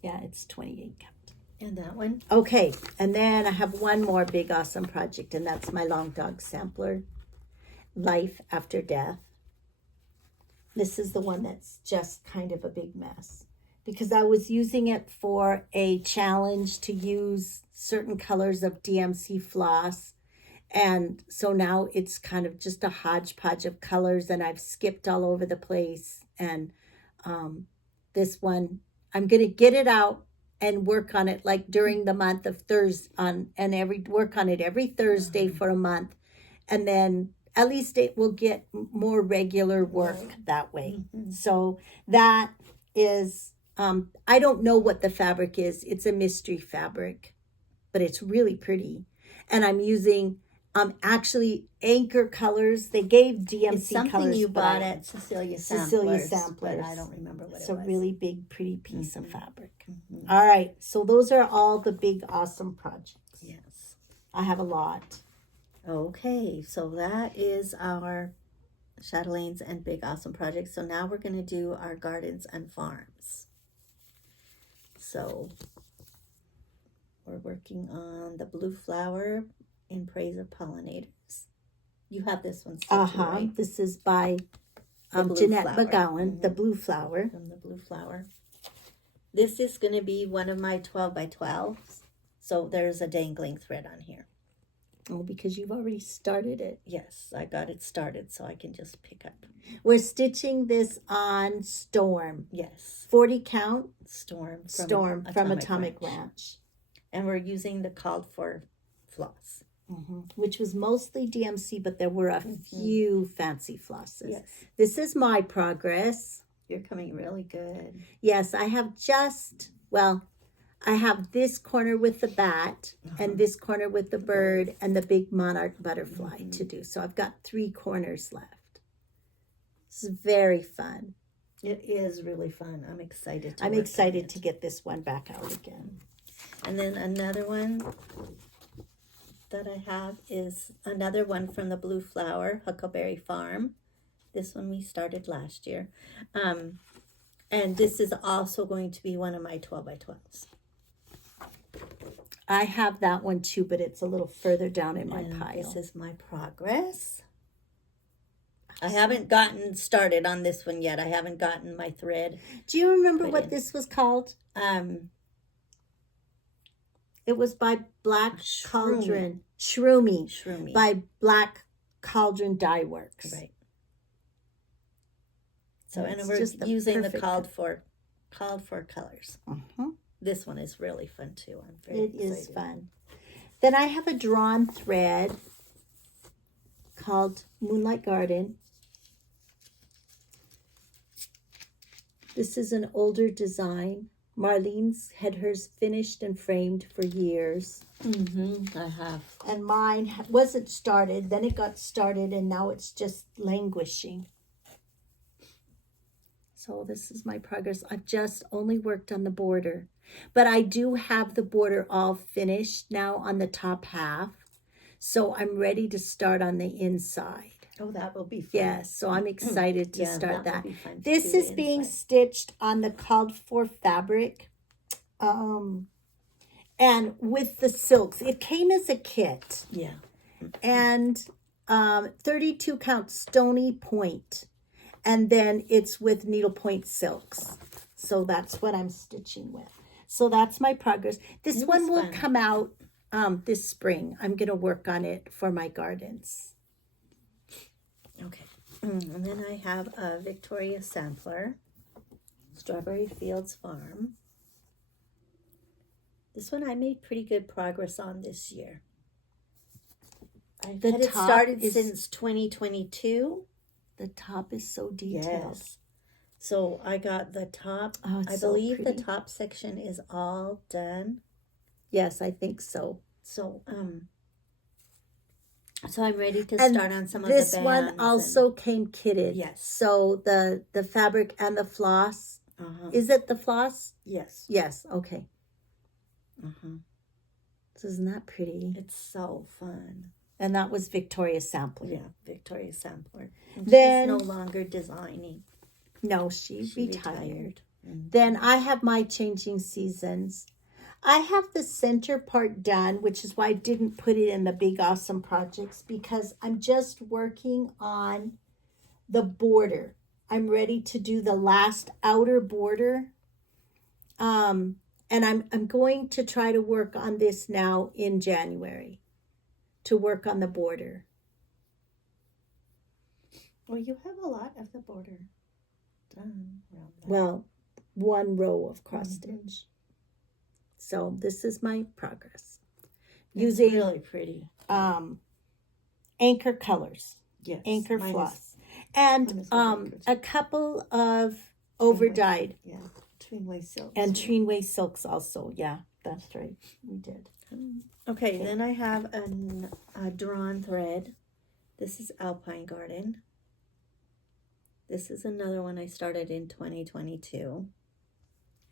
it's 28 count. And that one? Okay, and then I have one more big awesome project, and that's my Long Dog Sampler, Life After Death. This is the one that's just kind of a big mess, because I was using it for a challenge to use certain colors of DMC floss. And so now it's kind of just a hodgepodge of colors, and I've skipped all over the place. And this one, I'm going to get it out and work on it like during the month of Thursday work on it every Thursday for a month. And then at least it will get more regular work that way. So that is, I don't know what the fabric is. It's a mystery fabric, but it's really pretty. And I'm using actually anchor colors. They gave DMC it's something colors. You bought at Cecilia Samplers. But I don't remember what it was. It's a really big, pretty piece of fabric. All right. So those are all the big, awesome projects. Yes. I have a lot. Okay. So that is our Chatelaines and Big Awesome projects. So now we're going to do our gardens and farms. So we're working on the blue flower in Praise of Pollinators. You have this one still too, right? This is by Blue Jeanette Flower. McGowan, the blue flower. From the blue flower. This is going to be one of my 12 by 12s. So there's a dangling thread on here. Oh, because you've already started it. Yes, I got it started so I can just pick up. We're stitching this on Storm. Yes. 40 count. Storm from Atomic Ranch. And we're using the called for floss. Which was mostly DMC, but there were a few fancy flosses. Yes. This is my progress. You're coming really good. Yes, I have I have this corner with the bat and this corner with the bird and the big monarch butterfly to do. So I've got 3 corners left. This is very fun. It is really fun. I'm excited I'm excited to get this one back out again. And then another one that I have is another one from the Blue Flower Huckleberry Farm. This one we started last year. And this is also going to be one of my 12 by 12s. I have that one too, but it's a little further down in my And pile. this is my progress. I haven't gotten started on this one yet. I haven't gotten my thread. Do you remember put what in. this was called? It was by Black Cauldron. Shroomy. By Black Cauldron Dye Works. Right. So, and It's we're just the using the perfect called for colors. Mm-hmm. This one is really fun too. I'm very It is excited. fun. Then I have a drawn thread called Moonlight Garden. This is an older design. Marlene's had hers finished and framed for years. I have. And mine wasn't started. Then it got started and now it's just languishing. So this is my progress. I've just only worked on the border. But I do have the border all finished now on the top half. So I'm ready to start on the inside. Oh, that will be fun. Yes, so I'm excited to start that. Will be fun to This do is the being inside. stitched on the called for fabric. And with the silks. It came as a kit. Yeah. And 32 count stony point. And then it's with needlepoint silks. So that's what I'm stitching with. So that's my progress. This It one was will fun. come out this spring. I'm going to work on it for my gardens. Okay. And then I have a Victoria sampler, Strawberry Fields Farm. This one I made pretty good progress on this year. I've The had it top started is- since 2022. The top is so detailed. Yes. So I got the top. Oh, it's I so believe the pretty. top section is all done. Yes, I think so. So so I'm ready to And start on some of this the one bands also came kitted. Yes. So the fabric and the floss. Is it the floss? Yes. Yes. Okay. So isn't that pretty? It's so fun. And that was Victoria's sampler. Yeah, Victoria sampler. And Then- she's no longer designing. No, she She retired. retired. Then I have my changing seasons. I have the center part done, which is why I didn't put it in the big awesome projects, because I'm just working on the border. I'm ready to do the last outer border. And I'm going to try to work on this now in January, to work on the border. Well, you have a lot of the border done around there. Well, one row of cross stitch. So this is my progress. It's Using really pretty. anchor colors, Yes. anchor mine is- floss, mine and is anchor a couple of over dyed yeah, Tweenway silks. and Treenway silks also. Yeah, that's right. We did. Okay, then I have a drawn thread. This is Alpine Garden. This is another one I started in 2022.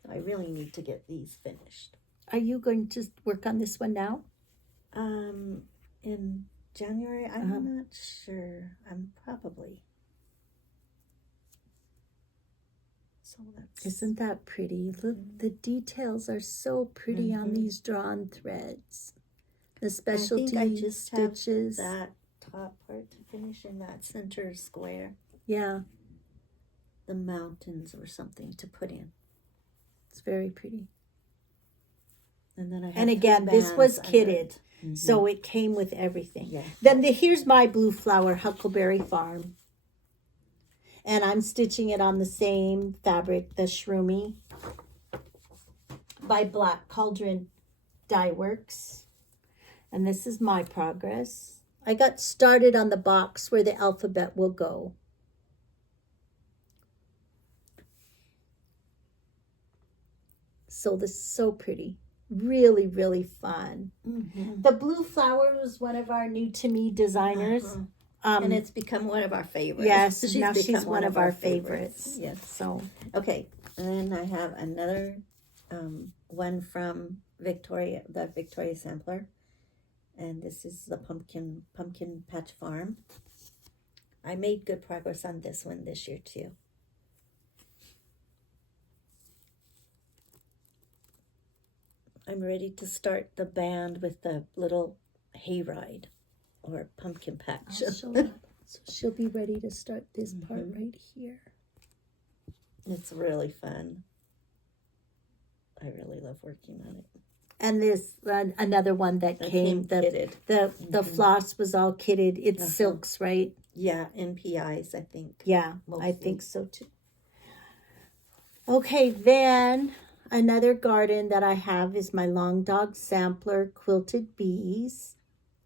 I really need to get these finished. Are you going to work on this one now? In January, I'm not sure. I'm probably. So that's. Isn't that pretty? Look, the details are so pretty on these drawn threads. The specialty I just have stitches. that top part to finish in that center square. Yeah, The mountains or something to put in. it's very pretty. And then I have And again, three this was bands kitted, under it. so it came with everything. Yeah. Then here's my blue flower Huckleberry Farm. And I'm stitching it on the same fabric, the Shroomy by Black Cauldron Dye Works. And this is my progress. I got started on the box where the alphabet will go. So this is so pretty. Really, really fun. The blue flower was one of our new to me designers. And it's become one of our favorites. Yes, now become she's one of our favorites. Yes. So Okay, and then I have another one from Victoria, the Victoria sampler. And this is the pumpkin patch farm. I made good progress on this one this year too. I'm ready to start the band with the little hayride or pumpkin patch. So she'll be ready to start this part right here. It's really fun. I really love working on it. And this another one that came kitted. The floss was all kitted. It's silks, right? Yeah, NPIs, I think. Yeah, mostly. I think so too. Okay, then another garden that I have is my Long Dog Sampler Quilted Bees.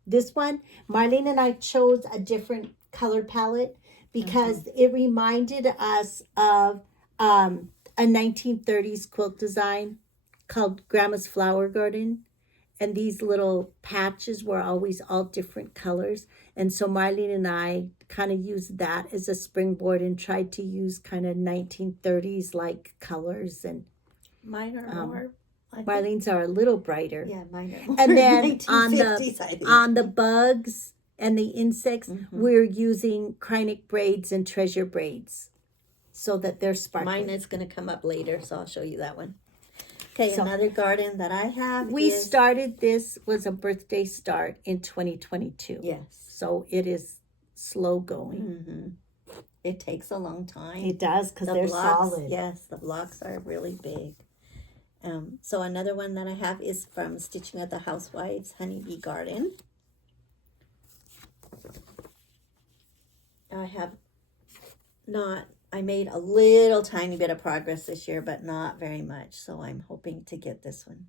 This one, Marlene and I chose a different color palette because it reminded us of a 1930s quilt design called Grandma's Flower Garden. And these little patches were always all different colors. And so Marlene and I kind of used that as a springboard and tried to use kind of 1930s like colors. And mine are more. Marlene's are a little brighter. Yeah, mine are more. And then 1950s, on the bugs and the insects, we're using Krynic braids and treasure braids so that they're sparkling. Mine is going to come up later, so I'll show you that one. Okay, so another garden that I have started this was a birthday start in 2022. Yes. So it is slow going. It takes a long time. It does because they're solid. Yes, the blocks are really big. So another one that I have is from Stitching at the Housewives Honeybee Garden. I made a little tiny bit of progress this year, but not very much. So I'm hoping to get this one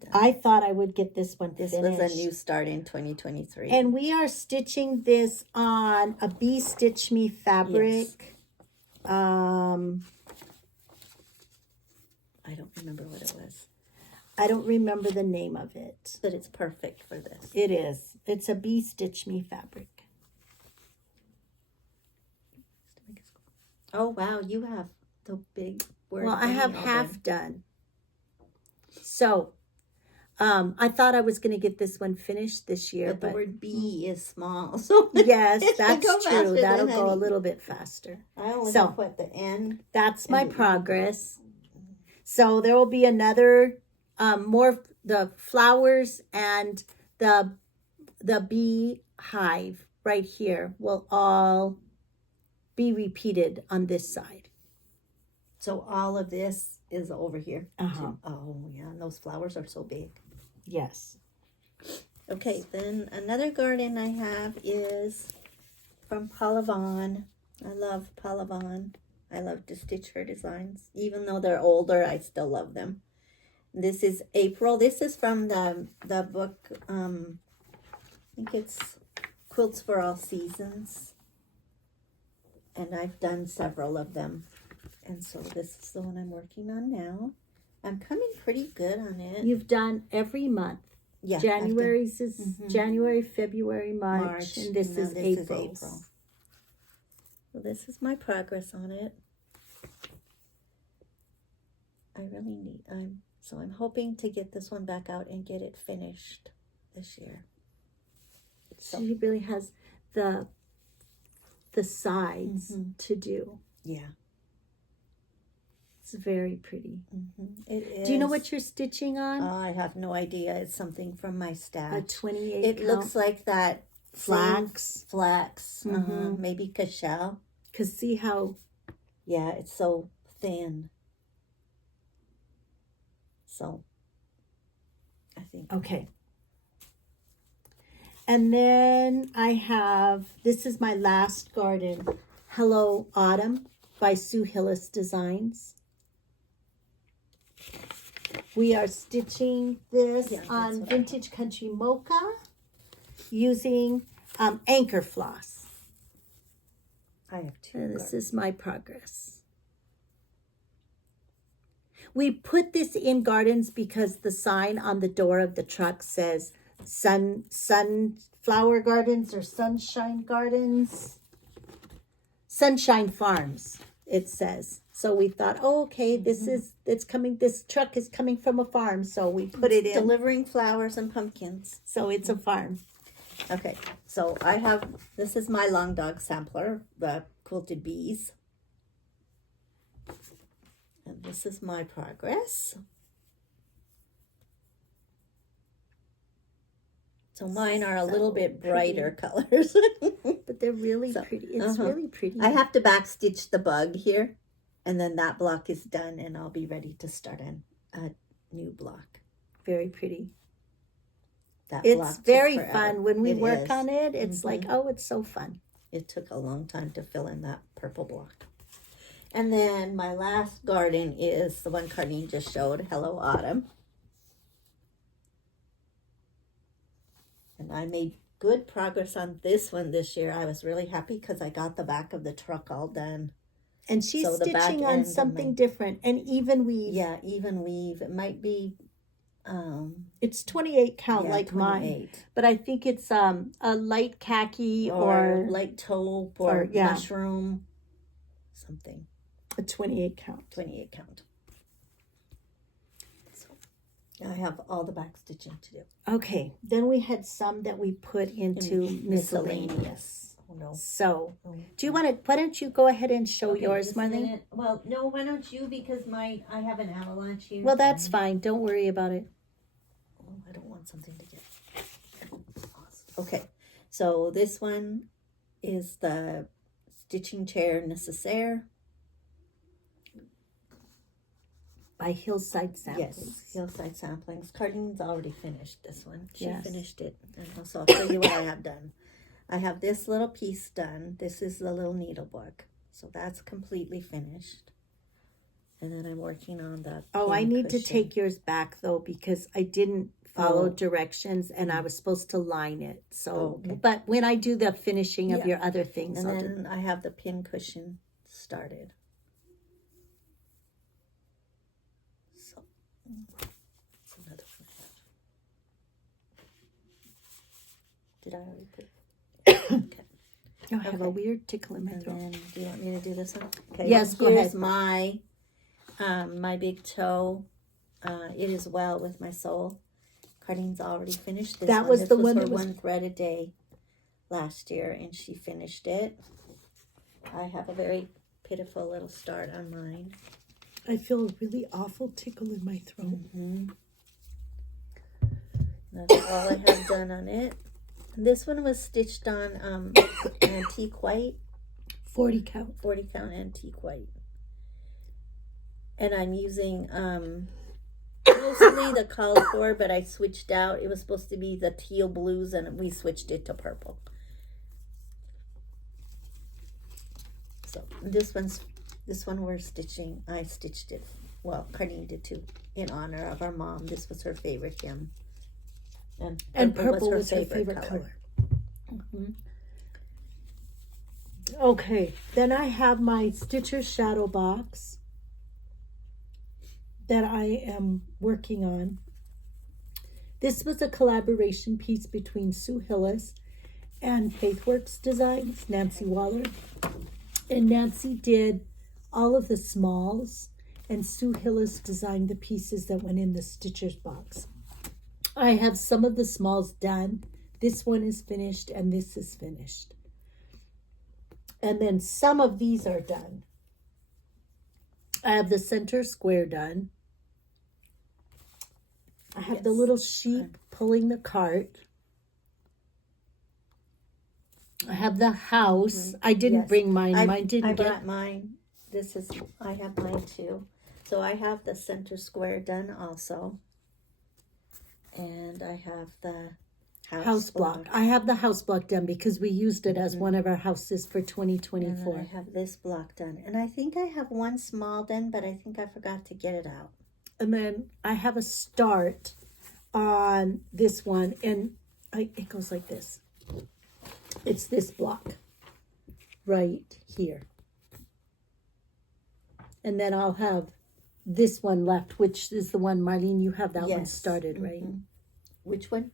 done. I thought I would get this one This finished. was a new start in 2023. And we are stitching this on a Bee Stitch Me fabric. Yes. I don't remember what it was. I don't remember the name of it. But it's perfect for this. It is. It's a Bee Stitch Me fabric. Oh, wow. You have the big word. Well, I have half done. So, I thought I was going to get this one finished this year. But the word bee is small. So yes, that's true. That'll go a little bit faster. I only have what the N. That's my progress. So there will be another, more the flowers and the bee hive right here will all be repeated on this side. So all of this is over here. Uh-huh. Oh, yeah. And those flowers are so big. Yes. Okay, then another garden I have is from Paula Vaughn. I love Paula Vaughn. I love to stitch her designs. Even though they're older, I still love them. This is April. This is from the book, I think it's Quilts for All Seasons. And I've done several of them. And so this is the one I'm working on now. I'm coming pretty good on it. You've done every month. Yeah. January's is January, February, March, and this is April. So this is my progress on it. I really need, so I'm hoping to get this one back out and get it finished this year. So she really has the sides to do. Yeah. It's very pretty. It is. Do you know what you're stitching on? I have no idea. It's something from my stash. A 28 It count? looks like that Flax. Flax. Maybe cashel. Because see how... Yeah, it's so thin. So, I think. Okay. And then I have, this is my last garden, Hello Autumn by Sue Hillis Designs. We are stitching this on Vintage Country Mocha using anchor floss. I have two. And this is my progress. We put this in gardens because the sign on the door of the truck says sunflower gardens or sunshine gardens. Sunshine Farms, it says. So we thought, oh, okay, this truck is coming from a farm. So we put it in. Delivering flowers and pumpkins. So it's a farm. Okay, so this is my long dog sampler, the Quilted Bees. And this is my progress. So mine are a little bit brighter colors. But they're really pretty. It's really pretty. I have to backstitch the bug here. And then that block is done and I'll be ready to start a new block. Very pretty. That it's block very took forever. fun. When we work is. on it, it's like, oh, it's so fun. It took a long time to fill in that purple block. And then my last garden is the one Carlene just showed, Hello Autumn. And I made good progress on this one this year. I was really happy because I got the back of the truck all done. And she's stitching on something different, and even weave. Yeah, even weave. It might be... it's 28 count, yeah, like 28. mine. But I think it's a light khaki or light taupe or mushroom. Something. A 28 count. 28 count. So I have all the back stitching to do. Okay. Then we had some that we put into miscellaneous. Oh, no. So, why don't you go ahead and show yours, just a Marlene? minute. Well, no, why don't you? Because I have an avalanche here. Well, that's fine. Don't worry about it. Oh, I don't want something to get. Okay, so this one is the stitching chair nécessaire. By Hillside Samplings. Yes, Hillside Samplings. Carlene's already finished this one. She Yes. finished it. And also, I'll show you what I have done. I have this little piece done. This is the little needlebook. So that's completely finished. And then I'm working on the I need to cushion. take yours back, though, because I didn't follow directions and I was supposed to line it. So, but when I do the finishing of your other things, and I'll then I have the pin cushion started. So, that's another one I have. Did I already put? Okay. I have a weird tickle in my And throat. then, do you want me to do this one? Okay. Yes, go Here's ahead. my big toe. It is well with my soul. Carlene's already finished this That one. was This the was one her that was... one thread a day last year, and she finished it. I have a very pitiful little start on mine. I feel a really awful tickle in my throat. That's all I have done on it. This one was stitched on antique white. 40 count. 40 count antique white. And I'm using mostly the called for, but I switched out. It was supposed to be the teal blues and we switched it to purple. So this one we're stitching. I stitched it. Well, Carlene did too, in honor of our mom. This was her favorite hymn. And purple was her favorite color. Okay, then I have my Stitcher Shadow box that I am working on. This was a collaboration piece between Sue Hillis and Faithworks Designs, Nancy Waller. And Nancy did all of the smalls, and Sue Hillis designed the pieces that went in the Stitcher's box. I have some of the smalls done. This one is finished, and this is finished. And then some of these are done. I have the center square done. I have the little sheep pulling the cart. I have the house. I didn't bring mine. Mine didn't get... I brought mine. I have mine too. So I have the center square done also. And I have the house block. I have the house block done because we used it as one of our houses for 2024. And I have this block done. And I think I have one small done, but I think I forgot to get it out. And then I have a start on this one, and it goes like this. It's this block right here. And then I'll have this one left, which is the one, Marlene, you have that one started, right? Which one?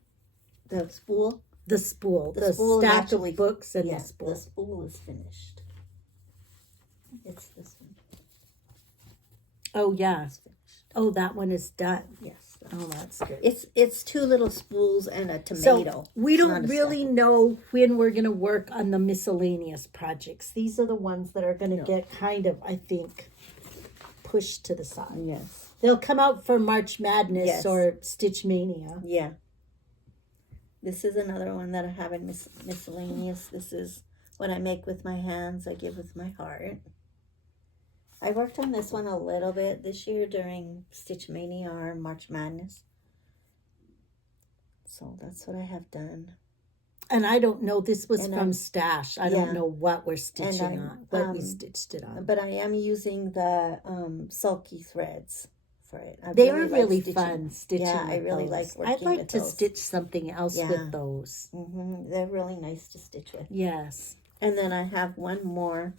The spool? The spool. The spool stack actually, of books and yeah, the spool. The spool is finished. It's this one. Oh, yeah. It's finished. Oh, that one is done. Yes. Oh, that's good. It's 2 little spools and a So tomato. we It's don't not a really stack. know when we're going to work on the miscellaneous projects. These are the ones that are going to No. get kind of, I think, pushed to the side. Yes. They'll come out for March Madness Yes. or Stitch Mania. Yeah. This is another one that I have in miscellaneous. This is what I make with my hands. I give with my heart. I worked on this one a little bit this year during Stitch Mania or March Madness. So that's what I have done. And I don't know, this was And from I'm- Stash. I yeah. don't know what we're stitching I'm, on, what we stitched it on. But I am using the sulky threads for it. I They were like really stitching. fun stitching Yeah, I with really those. like working I'd like with to those. stitch something else Yeah. with those. They're really nice to stitch with. Yes. And then I have one more.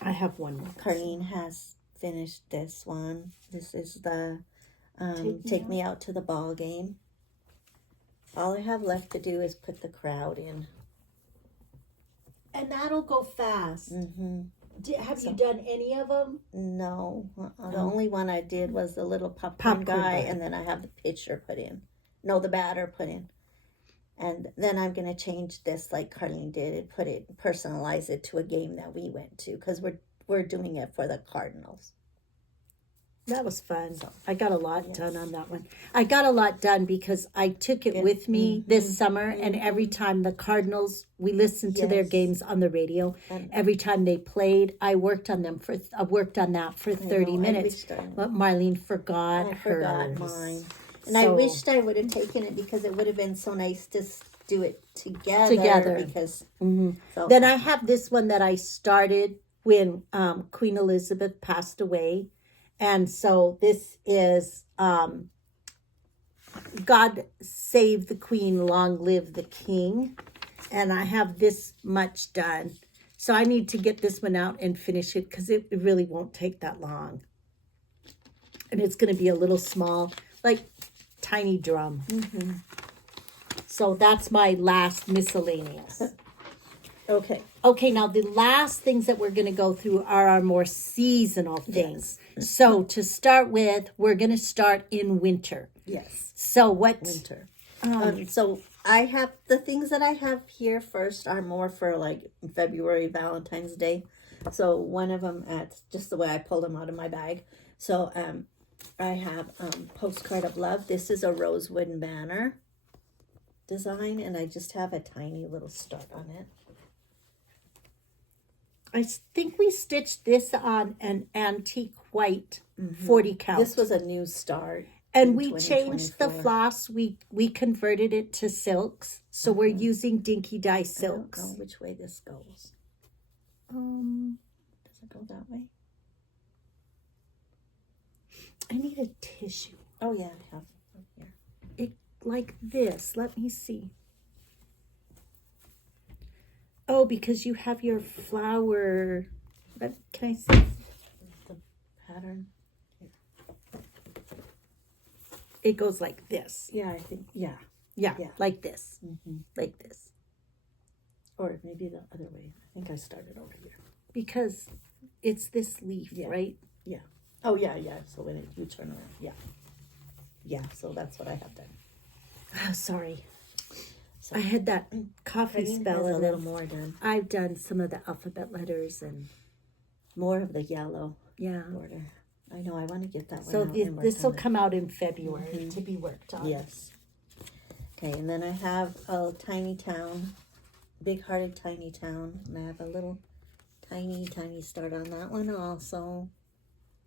I have one more. Carlene has finished this one. This is the Take Me Out to the Ball Game. All I have left to do is put the crowd in. And that'll go fast. Mm-hmm. Have you done any of them? No. The Oh. only one I did was the little popcorn guy, and then I have the pitcher put in. No, the batter put in. And then I'm going to change this like Carlene did and personalize it to a game that we went to, because we're doing it for the Cardinals. That was fun. I got a lot done on that one. I got a lot done because I took it with me this summer, and every time the Cardinals, we listened to their Yes. games on the radio. Every time they played, I worked on them I worked on that for 30 minutes. But Marlene forgot I hers. forgot mine. And So- I wished I would have taken it, because it would have been so nice to do it together. Because so Then I have this one that I started when Queen Elizabeth passed away. And so this is God Save the Queen, Long Live the King. And I have this much done. So I need to get this one out and finish it, because it really won't take that long. And it's going to be a little small, like tiny drum. So that's my last miscellaneous. okay. Okay, now the last things that we're going to go through are our more seasonal things. So to start with, we're going to start in winter. Yes. So what? Winter. So I have the things that I have here first are more for like February, Valentine's Day. So one of them, it's just the way I pulled them out of my bag. So I have Postcard of Love. This is a rosewood banner design, and I just have a tiny little start on it. I think we stitched this on an antique white 40 count. This was a new start. And in we changed the 2024. floss. We converted it to silks. So we're using dinky dye I don't silks. know which way this goes. Does it go that way? I need a tissue. Oh yeah, I have it here. It like this. Let me see. Oh, because you have your flower. Can I see? The pattern. It goes like this. Yeah, I think, yeah. Yeah, Yeah. like this. Like this. Or maybe the other way. I think I started over here. Because it's this leaf, Yeah. right? Yeah. Oh, yeah, yeah. So when you turn around, yeah. Yeah, so that's what I have done. Oh, sorry. So I had that coffee Carlene spell. has a And little then more done. I've done some of the alphabet letters and More of the yellow yeah. border. I know, I want to get that one So out and work this will on it. come out in February to be worked on. Yes. Okay, and then I have a tiny town, big-hearted tiny town, and I have a little tiny start on that one also.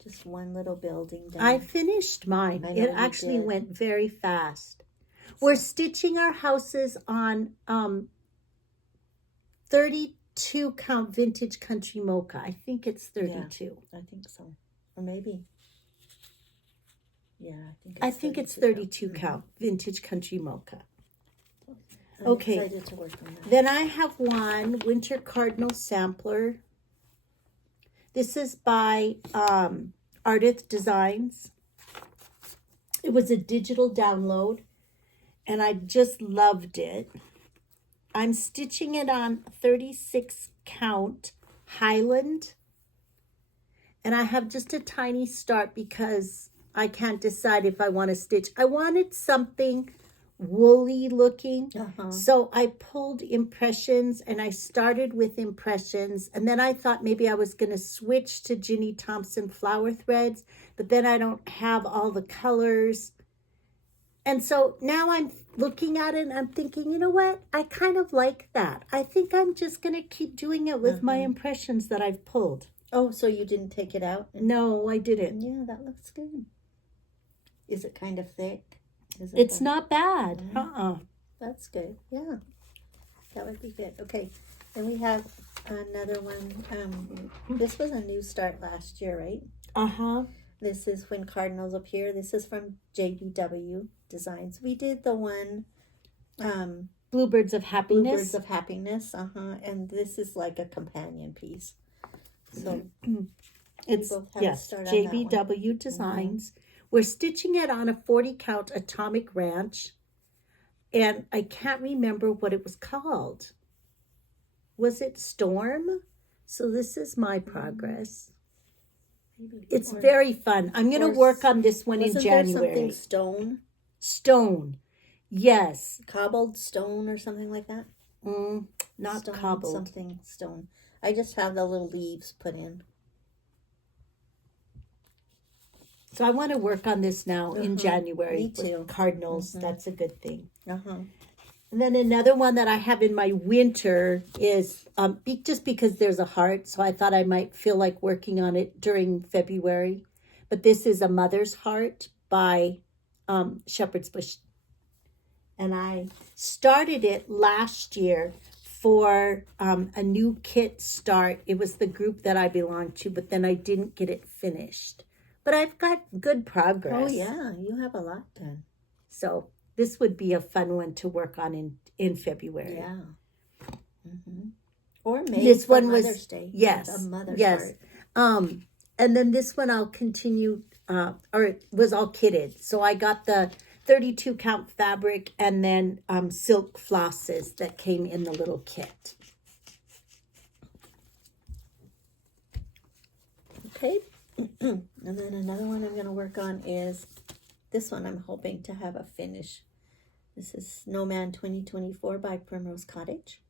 Just one little building down. I finished mine. I know It you actually did. went very fast. We're stitching our houses on 32 count vintage country mocha. I think it's 32. I think so. Or maybe. Yeah, I think it's 32 count vintage country mocha. I'm Okay. excited to work on that. Then I have one winter cardinal sampler. This is by Ardith Designs. It was a digital download, and I just loved it. I'm stitching it on 36 count Highland. And I have just a tiny start because I can't decide if I want to stitch. I wanted something woolly looking. So I pulled impressions and I started with impressions. And then I thought maybe I was going to switch to Ginny Thompson flower threads, but then I don't have all the colors. And so now I'm looking at it and I'm thinking, you know what? I kind of like that. I think I'm just going to keep doing it with my impressions that I've pulled. Oh, so you didn't take it out? No, I didn't. Yeah, that looks good. Is it kind of thick? It's not bad. That's good. Yeah, that would be good. Okay, then we have another one. This was a new start last year, right? This is When Cardinals Appear. This is from JBW Designs. We did the one Bluebirds of Happiness. Bluebirds of Happiness. And this is like a companion piece. So it's JBW Designs. We're stitching it on a 40 count Atomic Ranch, and I can't remember what it was called. Was it Storm? So this is my progress. It's very fun. I'm going to work on this one in January. There something stone? Stone. Yes. Cobbled stone or something like that? Not stone, cobbled. Something stone. I just have the little leaves put in. So I want to work on this now in January. Me too. With cardinals. That's a good thing. And then another one that I have in my winter is just because there's a heart. So I thought I might feel like working on it during February. But this is A Mother's Heart by Shepherd's Bush. And I started it last year for a new kit start. It was the group that I belonged to, but then I didn't get it finished. But I've got good progress. Oh, yeah. You have a lot done. So this would be a fun one to work on in February. Yeah. Or maybe this one Mother's was Day. Yes. A Mother's Heart. And then this one I'll continue, or it was all kitted. So I got the 32 count fabric and then silk flosses that came in the little kit. Okay. And then another one I'm going to work on is this one. I'm hoping to have a finish. This is Snowman 2024 by Primrose Cottage.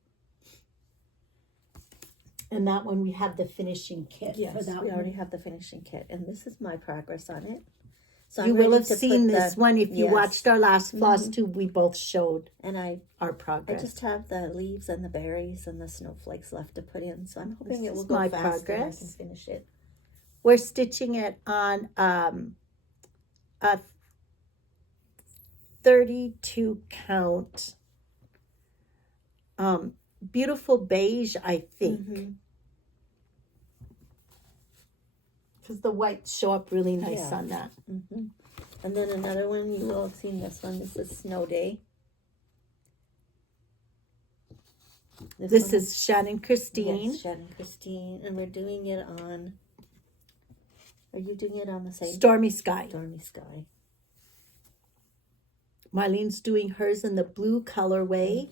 And that one we have the finishing kit. Yes, for that we one. already have the finishing kit. And this is my progress on it. So you I'm will ready have to seen put this one if you watched our last floss tube. We both showed and our progress. I just have the leaves and the berries and the snowflakes left to put in. So I'm hoping This it will is go my fast progress. and I can finish it. We're stitching it on a 32 count beautiful beige, I think. Because the whites show up really nice on that. And then another one, you will have seen this one. This is Snow Day. This is Shannon Christine. Yes, Shannon Christine. And we're doing it on, are you doing it on the same? Stormy Sky. Stormy Sky. Marlene's doing hers in the blue colorway.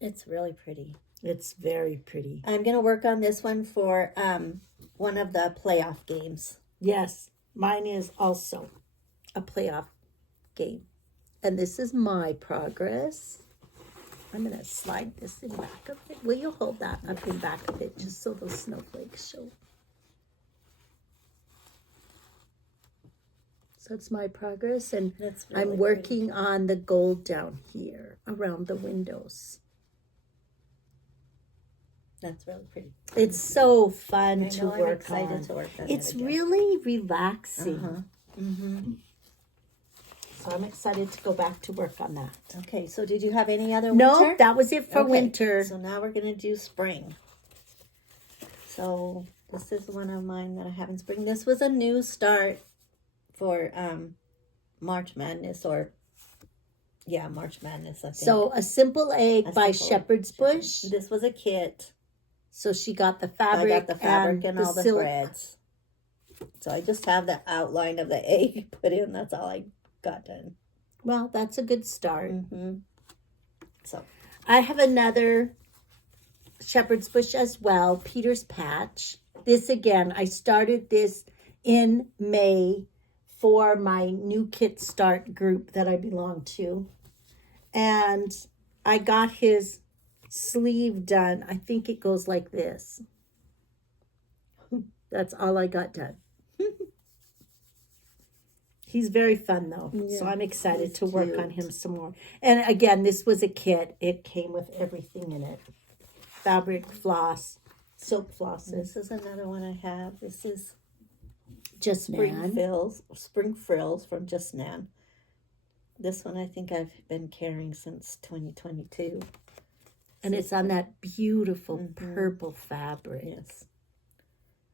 It's really pretty. It's very pretty. I'm going to work on this one for one of the playoff games. Yes, mine is also a playoff game. And this is my progress. I'm going to slide this in back of it. Will you hold that up in back of it just so those snowflakes show? So it's my progress. And That's really I'm working on the gold down here around the windows. That's really pretty. It's so fun to I'm work excited on. to work on It's it again. really relaxing. So I'm excited to go back to work on that. Okay, so did you have any other No, winter? that was it for winter. So now we're going to do spring. So this is one of mine that I have in spring. This was a new start for March Madness March Madness, I think. So a simple egg by Simple Shepherd's Bush. This was a kit. So she got the fabric, I got the fabric and all the silk. threads. So I just have the outline of the egg put in. That's all I got done. Well, that's a good start. So I have another shepherd's bush as well, Peter's patch. This again, I started this in May for my new kit start group that I belong to. And I got his sleeve done. I think it goes like this. That's all I got done. He's very fun though, so I'm excited to work on him some more. And again, this was a kit. It came with everything in it. Fabric, floss, silk flosses. This is another one I have. This is Just spring frills from Just Nan. This one I think I've been carrying since 2022. And it's on that beautiful purple fabric. Yes.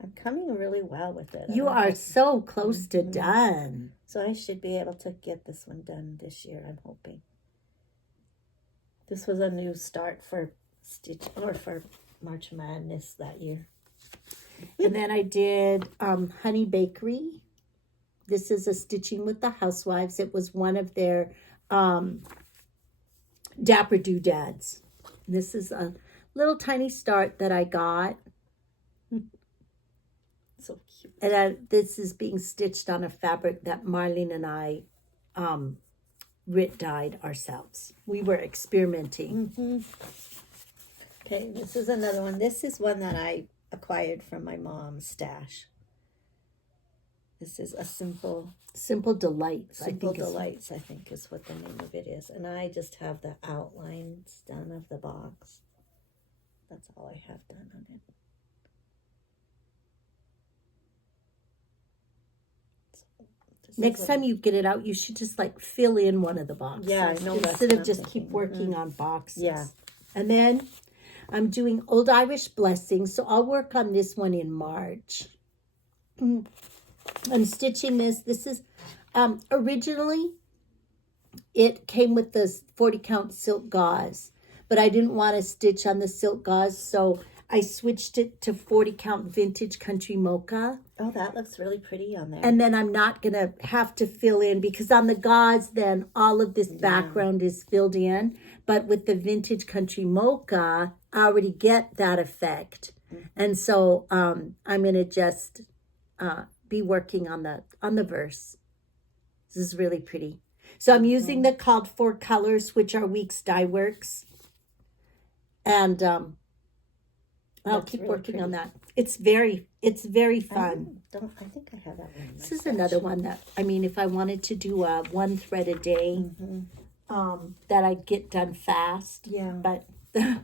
I'm coming really well with it. You are so close to done. So I should be able to get this one done this year, I'm hoping. This was a new start for for March Madness that year. And then I did Honey Bakery. This is a Stitching with the Housewives. It was one of their Dapper Doodads. This is a little tiny start that I got. So cute. And this is being stitched on a fabric that Marlene and I dyed ourselves. We were experimenting. Okay, this is another one. This is one that I acquired from my mom's stash. This is a Simple Delights. I think is what the name of it is. And I just have the outlines done of the box. That's all I have done on it. Next time you get it out, you should just like fill in one of the boxes. Yeah, I know. Instead of just keep working on boxes. Yeah. And then I'm doing Old Irish Blessings. So I'll work on this one in March. I'm stitching this. This is originally it came with the 40 count silk gauze, but I didn't want to stitch on the silk gauze, so I switched it to 40 count vintage country mocha. Oh, that looks really pretty on there. And then I'm not going to have to fill in, because on the gauze, then all of this background is filled in. But with the vintage country mocha, I already get that effect. And so I'm going to just be working on the verse. This is really pretty. So I'm using the called for colors, which are Weeks Dye Works. And I'll keep really working on that. It's very fun. I think I have that one. This is another one that, I mean, if I wanted to do a one thread a day, that I get done fast. Yeah. But the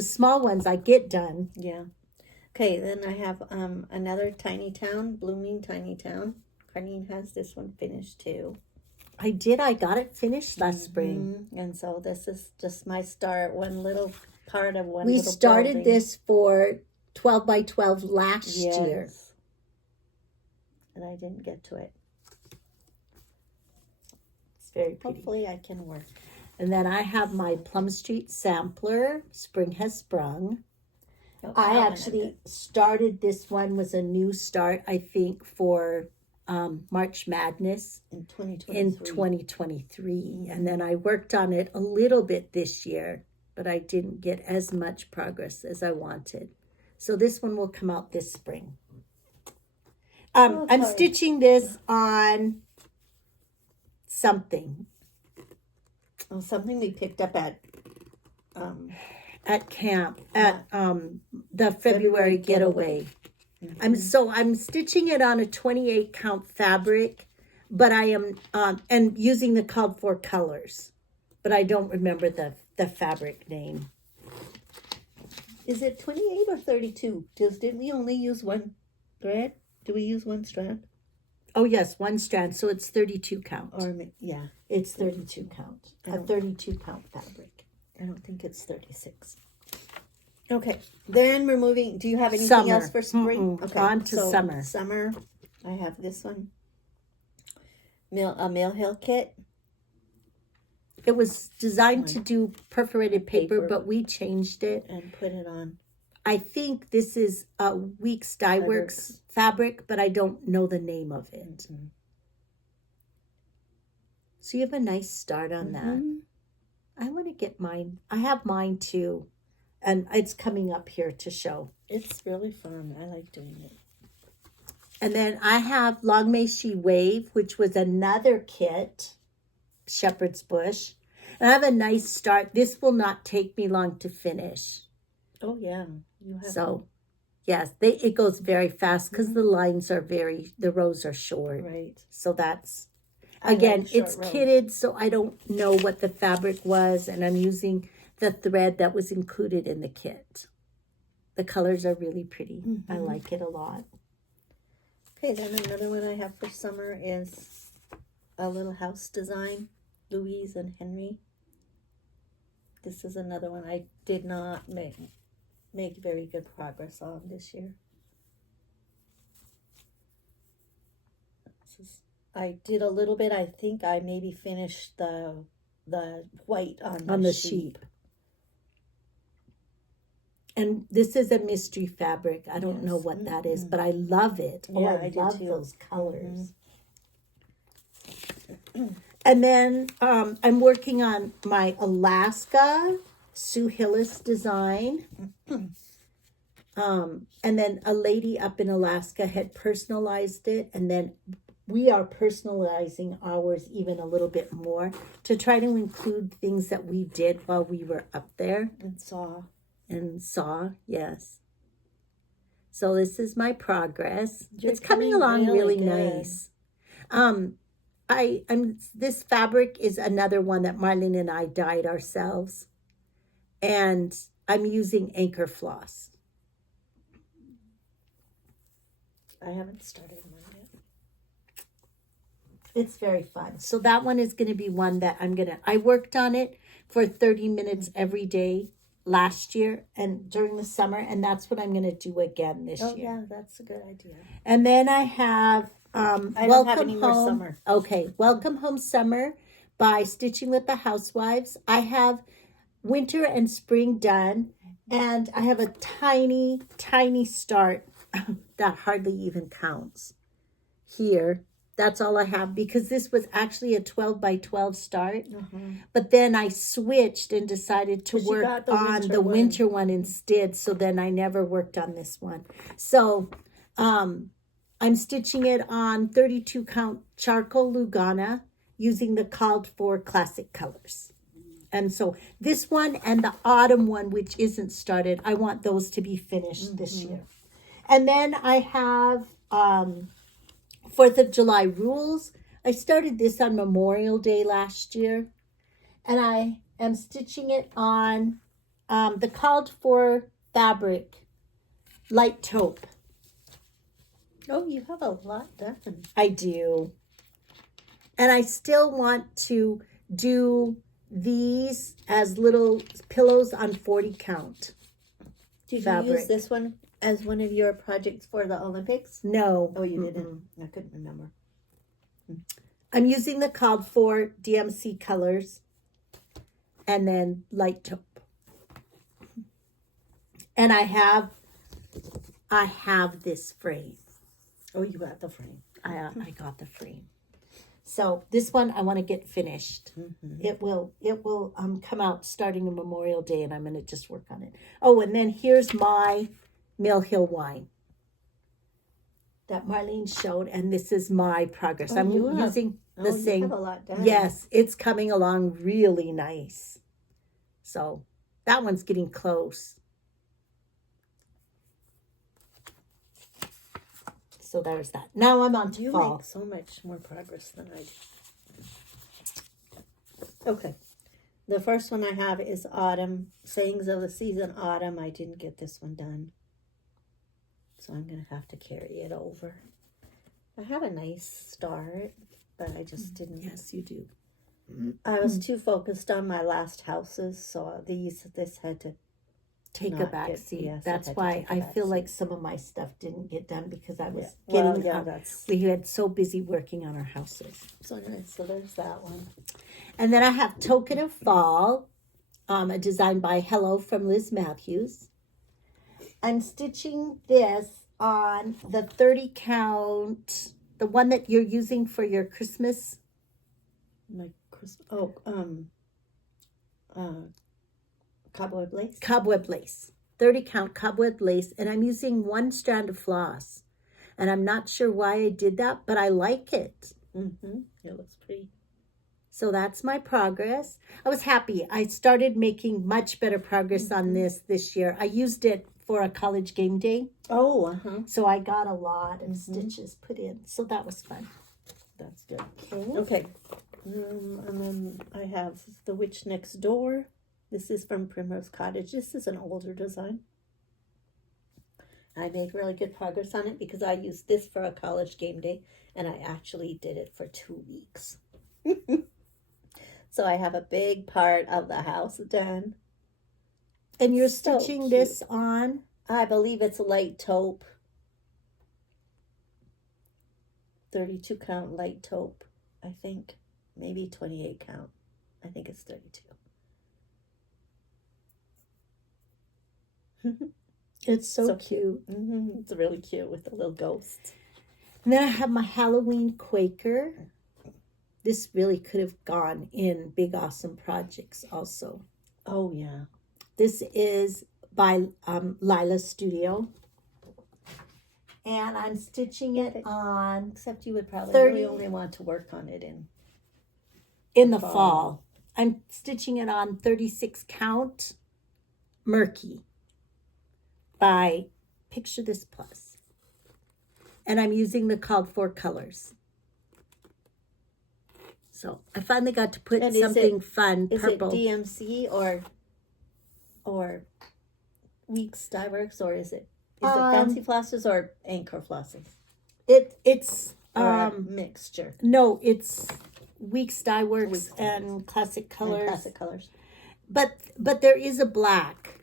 small ones I get done. Yeah. Okay, then I have another Tiny Town, Blooming Tiny Town. Carnine has this one finished too. I did. I got it finished last spring. And so this is just my start. One little part of one. We started this for 12 by 12 last year. And I didn't get to it. It's very pretty. Hopefully I can work. And then I have my Plum Street sampler, Spring Has Sprung. Oh, I actually started this one, was a new start, I think, for March Madness in 2023. And then I worked on it a little bit this year, but I didn't get as much progress as I wanted. So this one will come out this spring. I'm stitching this on something. Oh, something we picked up at camp, at the February getaway. I'm stitching it on a 28 count fabric, but I am and using the called for colors, but I don't remember the fabric name. Is it 28 or 32? Didn't we only use one thread? Do we use one strand? Oh yes, one strand. So it's 32 count. Or yeah, it's 32 count. A 32 count fabric. I don't think it's 36. Okay, then we're moving. Do you have anything else for spring? Okay, on to summer. Summer, I have this one. A Mill Hill kit. It was designed to do perforated paper, but we changed it. And put it on. I think this is a Weeks Dye Works fabric, but I don't know the name of it. So you have a nice start on that. I want to get mine. I have mine too. And it's coming up here to show. It's really fun. I like doing it. And then I have Long May She Wave, which was another kit, Shepherd's Bush. And I have a nice start. This will not take me long to finish. Oh, yeah. You have So, yes, it goes very fast because the lines are the rows are short. right. So that's, I again, like short it's rows. kitted, so I don't know what the fabric was. And I'm using the thread that was included in the kit. The colors are really pretty. I like it a lot. Okay, then another one I have for summer is a little house design, Louise and Henry. This is another one I did not make very good progress on this year. I did a little bit. I think I maybe finished the white on the sheep. And this is a mystery fabric. I don't know what that is, but I love it. Yeah, I I do love too. those colors. And then I'm working on my Alaska Sue Hillis design. And then a lady up in Alaska had personalized it. And then we are personalizing ours even a little bit more to try to include things that we did while we were up there. And saw, yes. So this is my progress. It's coming along really nice. This fabric is another one that Marlene and I dyed ourselves. And I'm using anchor floss. I haven't started mine yet. It's very fun. So that one is going to be one that I worked on it for 30 minutes every day last year and during the summer, and that's what I'm going to do again this year. Oh yeah, that's a good idea. And then I have I don't have any more summer. Okay, Welcome Home Summer by Stitching with the Housewives. I have winter and spring done, and I have a tiny start that hardly even counts here. That's all I have because this was actually a 12 by 12 start. But then I switched and decided to work on the winter one instead. So then I never worked on this one. So I'm stitching it on 32 count charcoal Lugana using the called for classic colors. And so this one and the autumn one, which isn't started, I want those to be finished this year. And then I have 4th of July rules. I started this on Memorial Day last year. And I am stitching it on the called for fabric, light taupe. Oh, you have a lot done. I do. And I still want to do these as little pillows on 40 count. Did you use this one as one of your projects for the Olympics? No. Oh, you didn't? I couldn't remember. I'm using the called for DMC colors and then light taupe. And I have this frame. Oh, you got the frame. I got the frame. So this one I want to get finished. It will come out starting on Memorial Day, and I'm going to just work on it. Oh, and then here's my Mill Hill wine that Marlene showed, and this is my progress. I'm using the same. You have a lot done. Yes, it's coming along really nice. So that one's getting close. So there's that. Now I'm on to fall. You make so much more progress than I do. Okay. The first one I have is autumn. Sayings of the season, autumn. I didn't get this one done. So I'm going to have to carry it over. I have a nice start, but I just didn't. Yes, you do. I was too focused on my last houses, so this had to take a back seat. Yes, that's why I feel like some of my stuff didn't get done because I was we had so busy working on our houses. So nice. So there's that one. And then I have Token of Fall, a design by Hello from Liz Matthews. I'm stitching this on the 30 count, the one that you're using for your Christmas. Cobweb lace. Cobweb lace. 30 count cobweb lace. And I'm using 1 strand of floss. And I'm not sure why I did that, but I like it. Mm-hmm. It looks pretty. So that's my progress. I was happy. I started making much better progress on this year. I used it for a college game day. Oh, uh-huh. So I got a lot of stitches put in. So that was fun. That's good. Okay. And then I have The Witch Next Door. This is from Primrose Cottage. This is an older design. I made really good progress on it because I used this for a college game day, and I actually did it for 2 weeks. So I have a big part of the house done. And you're So stitching cute. this on? I believe it's light taupe. 32 count light taupe, I think. Maybe 28 count. I think it's 32. It's so cute. Mm-hmm. It's really cute with the little ghosts. And then I have my Halloween Quaker. This really could have gone in Big Awesome Projects also. Oh, yeah. This is by Lila Studio. And I'm stitching it on Except you would probably 30 really only want to work on it in the fall. I'm stitching it on 36 count Murky by Picture This Plus. And I'm using the called for colors. So I finally got to put And something fun, Is purple. it DMC or Weeks Dye Works, or is it fancy flosses or anchor flosses? It's Or a mixture. no, it's Weeks Dye Works and Classic Colors. And classic colors. But there is a black.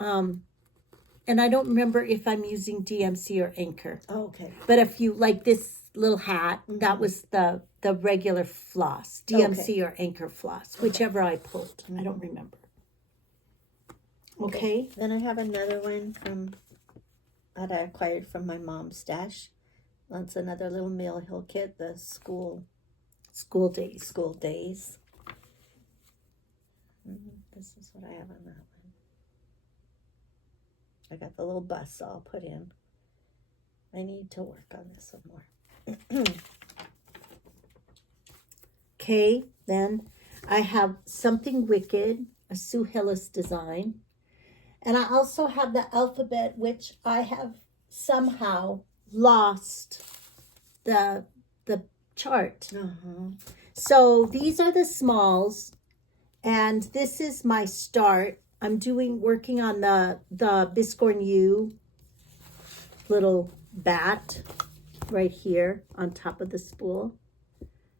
And I don't remember if I'm using DMC or Anchor. Oh, okay. But if you like this little hat, that was the regular floss, DMC or Anchor floss, whichever I pulled. I don't remember. Okay. Then I have another one that I acquired from my mom's stash. That's another little Mill Hill kit, the school days. School days. This is what I have on that one. I got the little bus all put in. I need to work on this some more. Okay, then I have Something Wicked, a Sue Hillis design. And I also have the alphabet, which I have somehow lost the chart. So these are the smalls, and this is my start. I'm working on the Biscorn U little bat right here on top of the spool.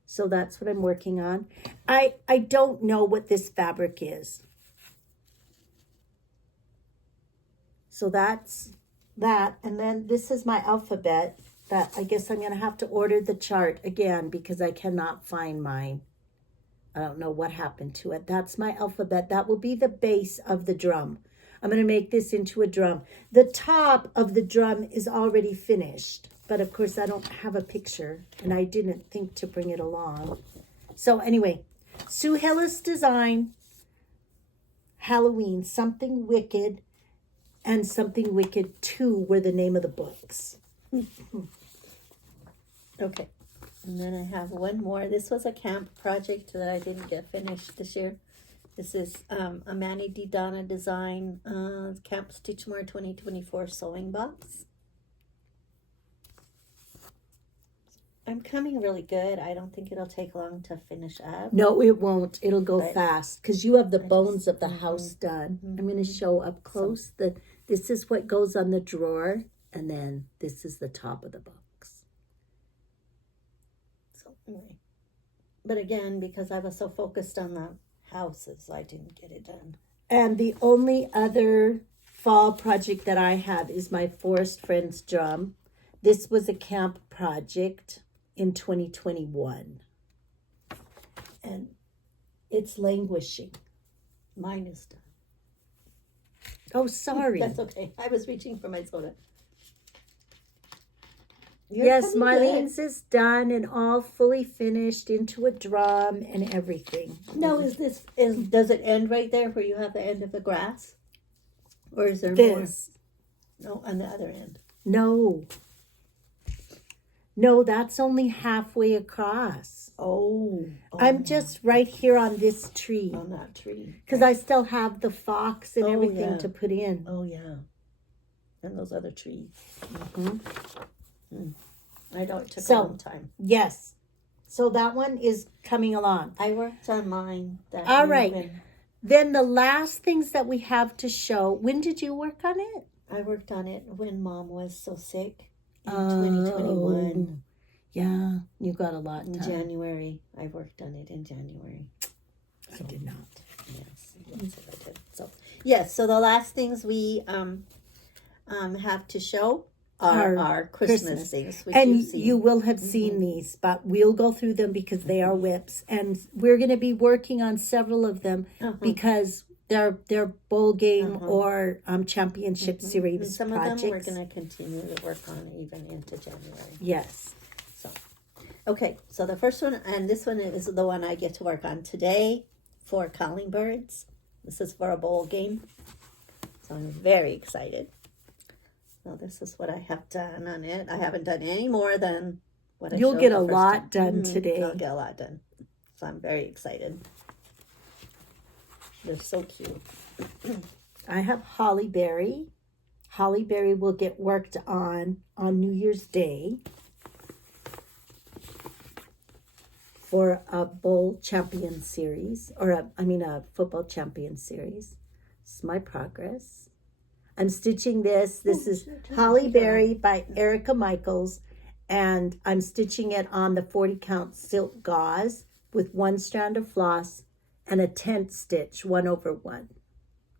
So that's what I'm working on. I don't know what this fabric is. So that's that. And then this is my alphabet that I guess I'm going to have to order the chart again because I cannot find mine. I don't know what happened to it. That's my alphabet. That will be the base of the drum. I'm going to make this into a drum. The top of the drum is already finished. But of course, I don't have a picture. And I didn't think to bring it along. So anyway, Sue Hillis design, Halloween, Something Wicked, and Something Wicked 2 were the name of the books. Okay. And then I have one more. This was a camp project that I didn't get finished this year. This is a Manny D. Donna design, Camp Stitchmore 2024 sewing box. I'm coming really good. I don't think it'll take long to finish up. No, it won't. It'll go fast because you have the bones of the house done. I'm going to show up close. This is what goes on the drawer, and then this is the top of the box. Anyway. But again, because I was so focused on the houses, I didn't get it done. And the only other fall project that I have is my Forest Friends drum. This was a camp project in 2021. And it's languishing. Mine is done. Oh, sorry. That's okay. I was reaching for my soda. Yes, coming Marlene's is done and all fully finished into a drum and everything. good. No, does it end right there where you have the end of the grass? Or is there more? This. No, on the other end. No. No, that's only halfway across. Oh. I'm just right here on this tree. On that tree. Because I still have the fox and Oh, everything yeah. to put in. Oh, yeah. And those other trees. I know it took a long time. Yes. So that one is coming along. I worked on mine. All right. Then the last things that we have to show. When did you work on it? I worked on it when Mom was so sick in 2021. Yeah, you got a lot In done. January. I worked on it in January. I did not. Yes, I did. So yes, so the last things we have to show are our Christmas things, which and you've seen. you will have seen these, but we'll go through them because they are WIPs, and we're going to be working on several of them because they're bowl game or championship series and some projects. of them we're going to continue to work on even into January. Yes. So, okay, so the first one, and this one is the one I get to work on today for calling birds. This is for a bowl game, so I'm very excited. So this is what I have done on it. I haven't done any more than what I You'll showed get the a first lot time. done today. I'll get a lot done. So I'm very excited. They're so cute. I have Hollyberry. Hollyberry will get worked on New Year's Day for a bowl champion series, or a football champion series. It's my progress. I'm stitching this. This is Hollyberry by Erica Michaels, and I'm stitching it on the 40 count silk gauze with one strand of floss and a tent stitch 1/1.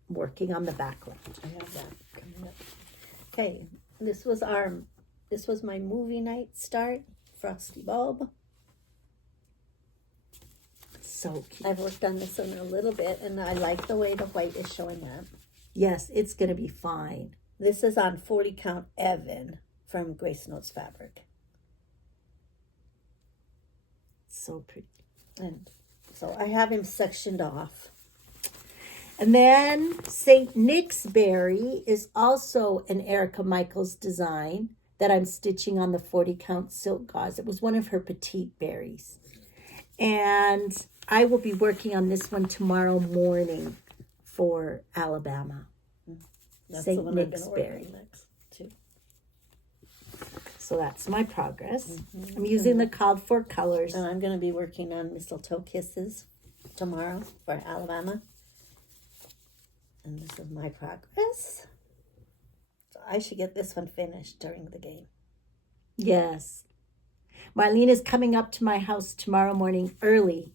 Working on the background. I have that coming up. Okay, this was my movie night start, Frosty Bulb. So cute. I've worked on this one a little bit, and I like the way the white is showing that. Yes, it's going to be fine. This is on 40 count Evan from Grace Notes Fabric. So pretty. And so I have him sectioned off. And then St. Nick's Berry is also an Erica Michaels design that I'm stitching on the 40 count silk gauze. It was one of her petite berries. And I will be working on this one tomorrow morning for Alabama. That's St. the one Nick's I'm gonna work Berry. on next too. So that's my progress. I'm using the called for colors. And I'm going to be working on Mistletoe Kisses tomorrow for Alabama. And this is my progress. So I should get this one finished during the game. Yes. Marlene is coming up to my house tomorrow morning early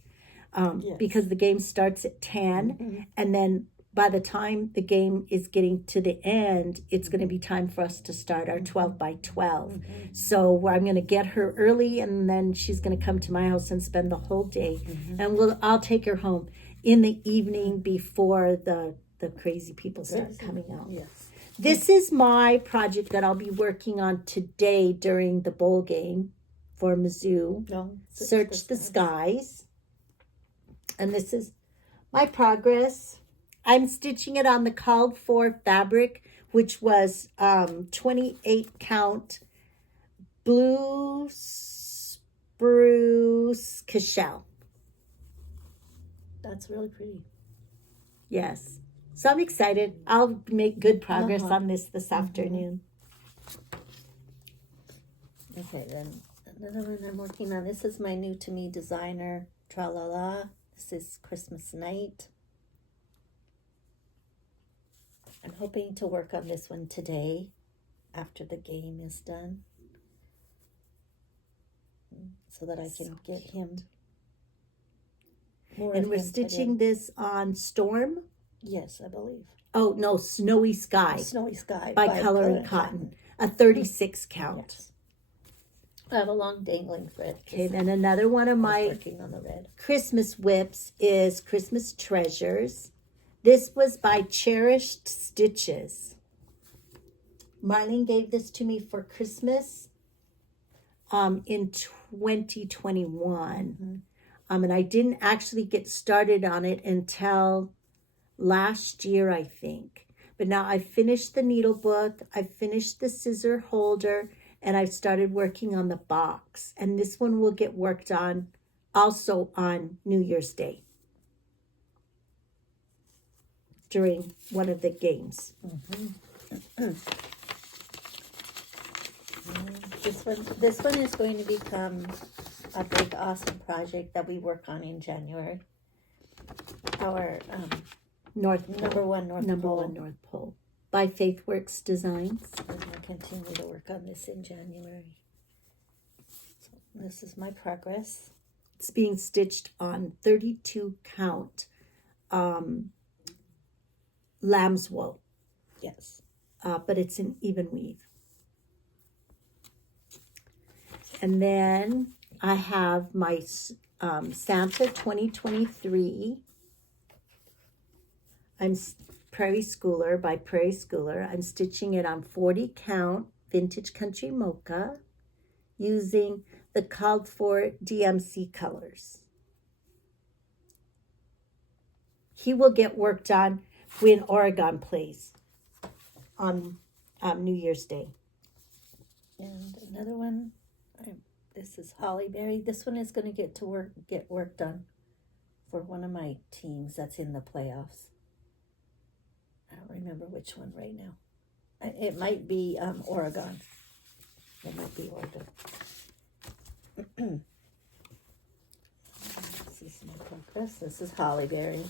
because the game starts at 10. And then by the time the game is getting to the end, it's going to be time for us to start our 12 by 12. So I'm going to get her early, and then she's going to come to my house and spend the whole day. And I'll take her home in the evening before the crazy people start coming out. Yes. This is my project that I'll be working on today during the bowl game for Mizzou. No, Search the Skies. And this is my progress. I'm stitching it on the called for fabric, which was 28 count blue spruce cashel. That's really pretty. Yes. So I'm excited. I'll make good progress on this afternoon. Okay, then another one I'm working on. This is my new to me designer, Tralala. This is Christmas night. I'm hoping to work on this one today after the game is done, so that I can get him more. And we're stitching this on Storm. Yes, I believe. Oh, no, Snowy Sky Snowy Sky by Color and Cotton. A 36 count. Yes. I have a long dangling thread. Okay, then another one of my working on the red. Christmas WIPs is Christmas Treasures. This was by Cherished Stitches. Marlene gave this to me for Christmas, in 2021. And I didn't actually get started on it until last year, I think. But now I finished the needle book, I finished the scissor holder, and I've started working on the box. And this one will get worked on also on New Year's Day during one of the games. This one is going to become a big, awesome project that we work on in January. Our Number one North Pole by FaithWorks Designs. We're going to continue to work on this in January. So this is my progress. It's being stitched on 32 count lamb's wool. Yes. But it's an even weave. And then I have my Santa 2023. I'm Prairie Schooler by Prairie Schooler. I'm stitching it on 40 count vintage country mocha using the called for DMC colors. He will get worked on when Oregon plays on New Year's Day. And another one, this is Huckleberry. This one is going to get work done for one of my teams that's in the playoffs. I don't remember which one right now. It might be Oregon. It might be Oregon. This is my progress. This is Huckleberry.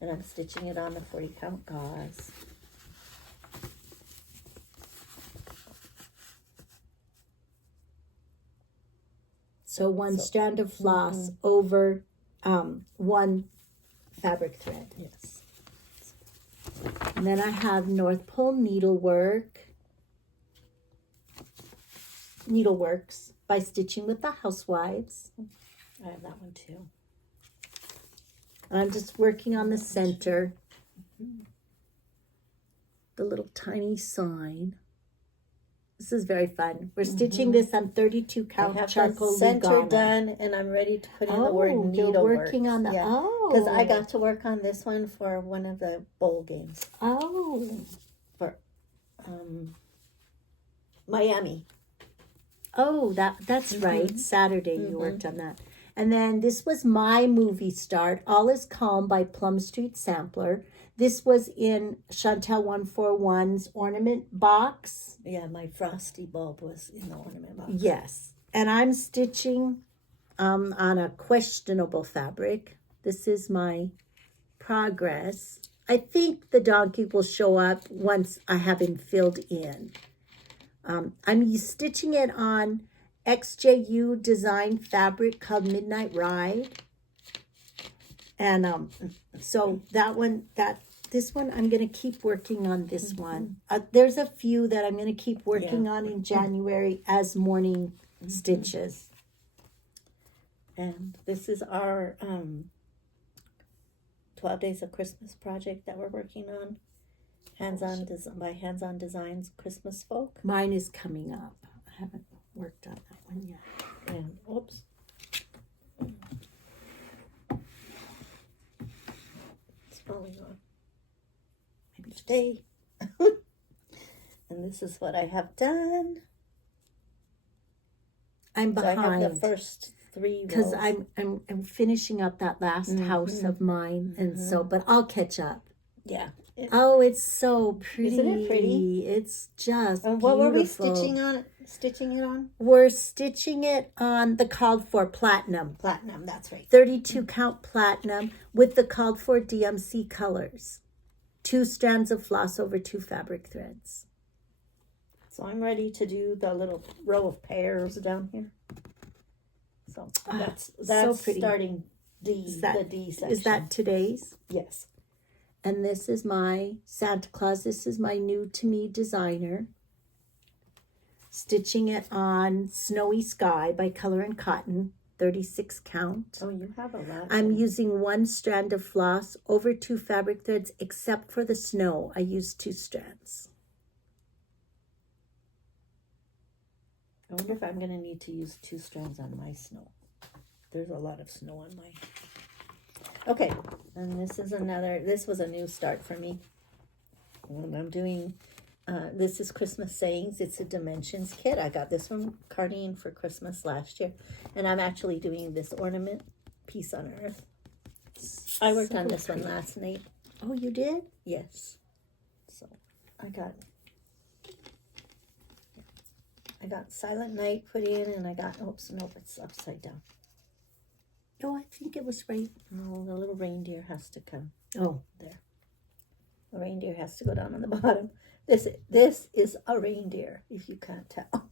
And I'm stitching it on the 40 count gauze. So one strand of floss over one fabric thread. Yes. And then I have North Pole Needleworks by Stitching with the Housewives. I have that one too. I'm just working on the center. The little tiny sign. This is very fun. We're stitching this on 32 count charcoal center Lugana. done, and I'm ready to put in the word needleworks. You're working on the because I got to work on this one for one of the bowl games. For Miami. Oh, that's right. Saturday you worked on that. And then this was my movie start, All Is Calm by Plum Street Sampler. This was in Chantel 141's ornament box. Yeah, my frosty bulb was in the ornament box. Yes. And I'm stitching on a questionable fabric. This is my progress. I think the donkey will show up once I have him filled in. I'm stitching it on XJU design fabric called Midnight Ride. And so this one, I'm going to keep working on this one. There's a few that I'm going to keep working on in January as morning stitches. And this is our 12 Days of Christmas project that we're working on. By Hands On Designs Christmas Folk. Mine is coming up. I haven't worked on that one yet. And oops. It's falling off. Maybe today. And this is what I have done. I'm behind. So I have the first 3 because I'm finishing up that last house of mine, and so but I'll catch up. Yeah. Oh, it's so pretty. Isn't it pretty? It's just and what beautiful. were we stitching it on? We're stitching it on the called for platinum. Platinum, that's right. 32 count platinum with the called for DMC colors. 2 strands of floss over 2 fabric threads. So I'm ready to do the little row of pears down here. So that's so pretty. Starting the D section. Is that today's? Yes. And this is my Santa Claus. This is my new to me designer. Stitching it on Snowy Sky by Color and Cotton, 36 count. Oh, you have a lot. I'm using 1 strand of floss over 2 fabric threads, except for the snow. I used 2 strands. I wonder if I'm going to need to use 2 strands on my snow. There's a lot of snow on mine. Okay, and this was a new start for me. And I'm doing, this is Christmas Sayings. It's a Dimensions kit. I got this from Carnine for Christmas last year. And I'm actually doing this ornament, Peace on Earth. I worked on this one last night. Oh, you did? Yes. So I got Silent Night put in, and I got, oops, nope, it's upside down. Oh, I think it was right. No, the little reindeer has to come. Oh, there. The reindeer has to go down on the bottom. This is a reindeer, if you can't tell.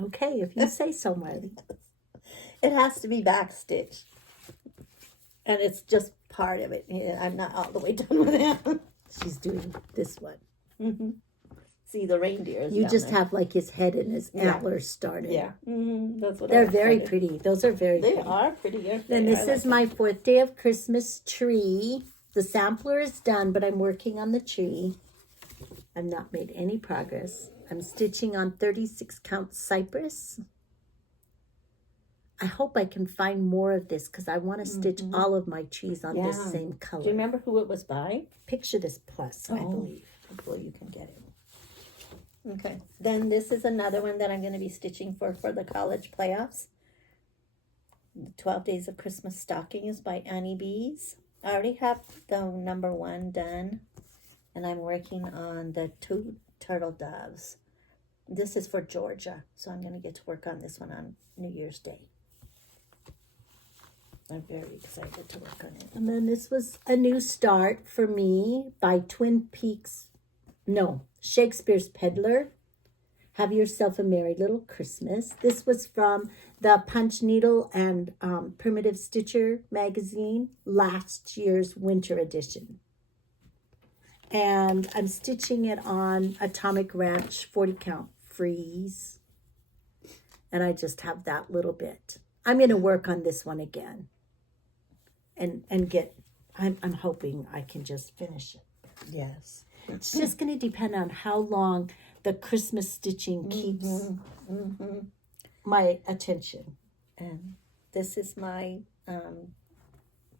Okay, if you say so, Marley. It has to be backstitched. And it's just part of it. I'm not all the way done with it. She's doing this one. Mm-hmm. See, the reindeer is You down just there. have like his head and his antlers started. Yeah. Mm-hmm. That's what They're I very started. pretty. Those are very They pretty. are pretty. Aren't Then they? this I is like my 4th day of Christmas tree. The sampler is done, but I'm working on the tree. I've not made any progress. I'm stitching on 36 count cypress. I hope I can find more of this because I want to stitch all of my trees on this Yeah. same color. Do you remember who it was by? Picture This Plus, I believe. Hopefully you can get it. Okay. Then this is another one that I'm going to be stitching for the college playoffs. The 12 Days of Christmas Stocking is by Annie Bees. I already have the number 1 done, and I'm working on the 2 turtle doves. This is for Georgia, so I'm going to get to work on this one on New Year's Day. I'm very excited to work on it. And then this was a new start for me by Shakespeare's Peddler. Have Yourself a Merry Little Christmas. This was from the Punch Needle and Primitive Stitcher magazine, last year's winter edition. And I'm stitching it on Atomic Ranch 40 count freeze. And I just have that little bit. I'm going to work on this one again. And get, I'm hoping I can just finish it. Yes. It's just going to depend on how long the Christmas stitching keeps my attention. And this is my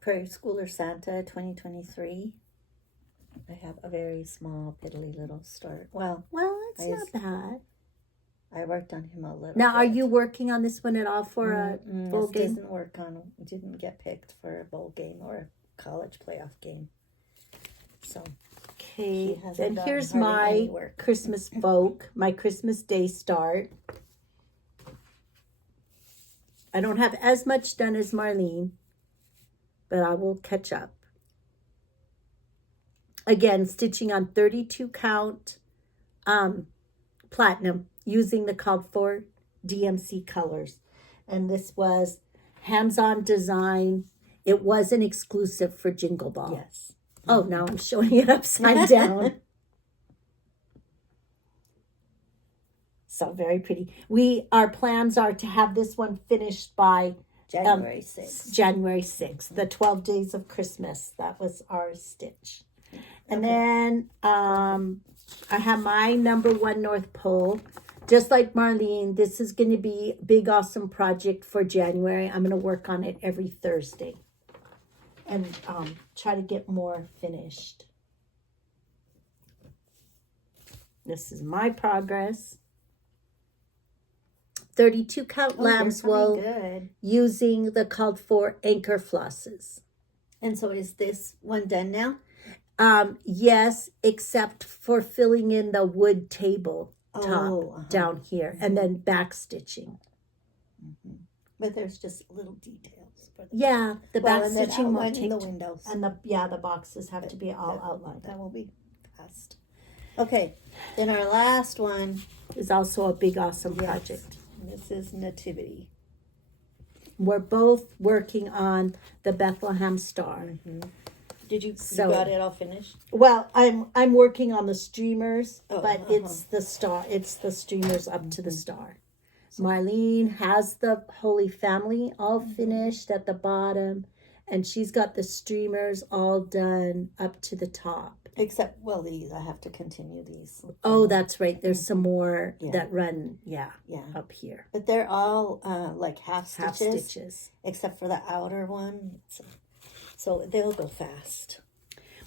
Prairie Schooler Santa 2023. I have a very small, piddly little start. Well, It's not bad. I worked on him a little Now, are bit. you working on this one at all for a bowl This game? didn't get picked for a bowl game or a college playoff game. So, Okay, She hasn't then done here's hardly my any work. Christmas folk, my Christmas Day start. I don't have as much done as Marlene, but I will catch up. Again, stitching on 32 count platinum using the called for DMC colors. And this was hands-on design. It wasn't exclusive for Jingle Ball. yes. Oh, now I'm showing it upside down. So very pretty. Our plans are to have this one finished by January 6th. January 6th, the 12 days of Christmas. That was our stitch. And then I have my number 1 North Pole. Just like Marlene, this is going to be a big, awesome project for January. I'm going to work on it every Thursday and try to get more finished. This is my progress. 32 count lambs wool Good. using the called for anchor flosses. And so is this one done now? Yes, except for filling in the wood table top down here and then back stitching. But there's just little details. For the Yeah, the back and then stitching won't outlining take the windows. and the boxes have to be all outlined. That will be fast. Okay, then our last one. It's also a big awesome Yes. project. This is Nativity. We're both working on the Bethlehem Star. Did you, So- you got it all finished? Well, I'm working on the streamers, Oh, but it's the star. It's the streamers up to the star. Marlene has the Holy Family all finished at the bottom, and she's got the streamers all done up to the top. Except, well, these, I have to continue these. Oh, that's right. There's some more Yeah. that run, Yeah. up here. But they're all like half Half stitches, stitches. except for the outer one. So they'll go fast.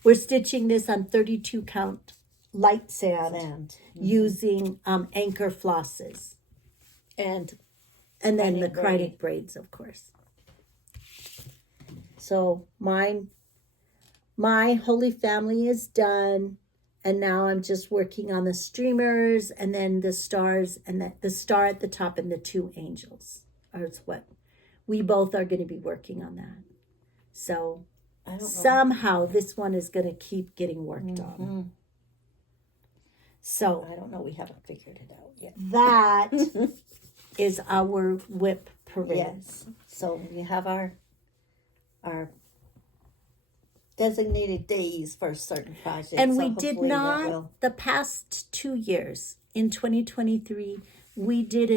We're stitching this on 32 count light sand, Mm-hmm. using anchor flosses. And then the Cryonic cryonic braids, of course. So my Holy Family is done, and now I'm just working on the streamers, and then the stars, and the star at the top, and the 2 angels are what we both are going to be working on that. So I don't know. somehow this one is going to keep getting worked on. So I don't know. We haven't figured it out yet. that is our WIP parade. Yes. So we have our designated days for certain projects. And so we did hopefully that not, will- the past 2 years, in 2023, we did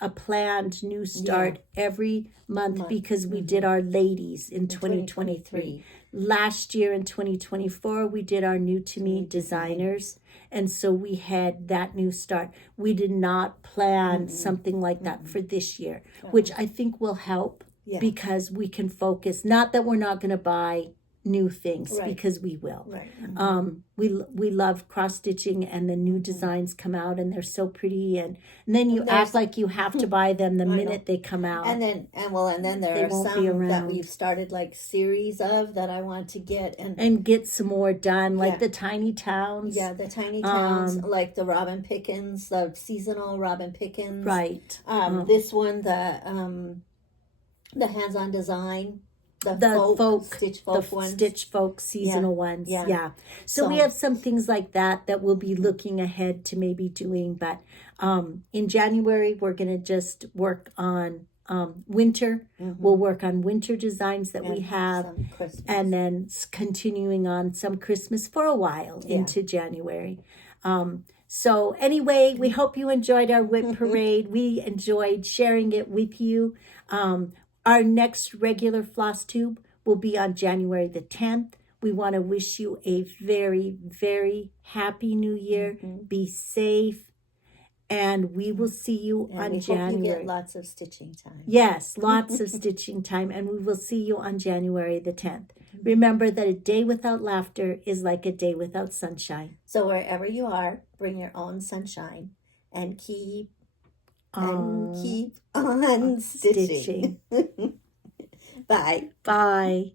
a planned new start every month because we did our ladies in 2023. Last year in 2024, we did our new to me designers. And so we had that new start. We did not plan something like that for this year, which I think will help because we can focus. Not that we're not going to buy new things, because we will. Right. We love cross stitching, and the new designs come out and they're so pretty, and then you act like you have to buy them the minute they come out. And then there They are won't be some that around. we've started like series of that I want to get and get some more done, like Yeah. the tiny towns. the tiny towns, like the Robin Pickens, the seasonal Robin Pickens. Right. This one, the hands-on design. The folk Stitch Folk ones. Stitch Folk seasonal ones. Yeah. Yeah. So we have some things like that we'll be looking ahead to maybe doing. But in January, we're going to just work on winter. We'll work on winter designs that we have. Some Christmas. And then continuing on some Christmas for a while into January. So anyway, we hope you enjoyed our WIP parade. We enjoyed sharing it with you. Our next regular floss tube will be on January the 10th. We want to wish you a very, very happy new year. Be safe. And we will see you And on we January. hope you get lots of stitching time. Yes, lots of stitching time. And we will see you on January the 10th. Remember that a day without laughter is like a day without sunshine. So wherever you are, bring your own sunshine and keep on stitching. Bye. Bye.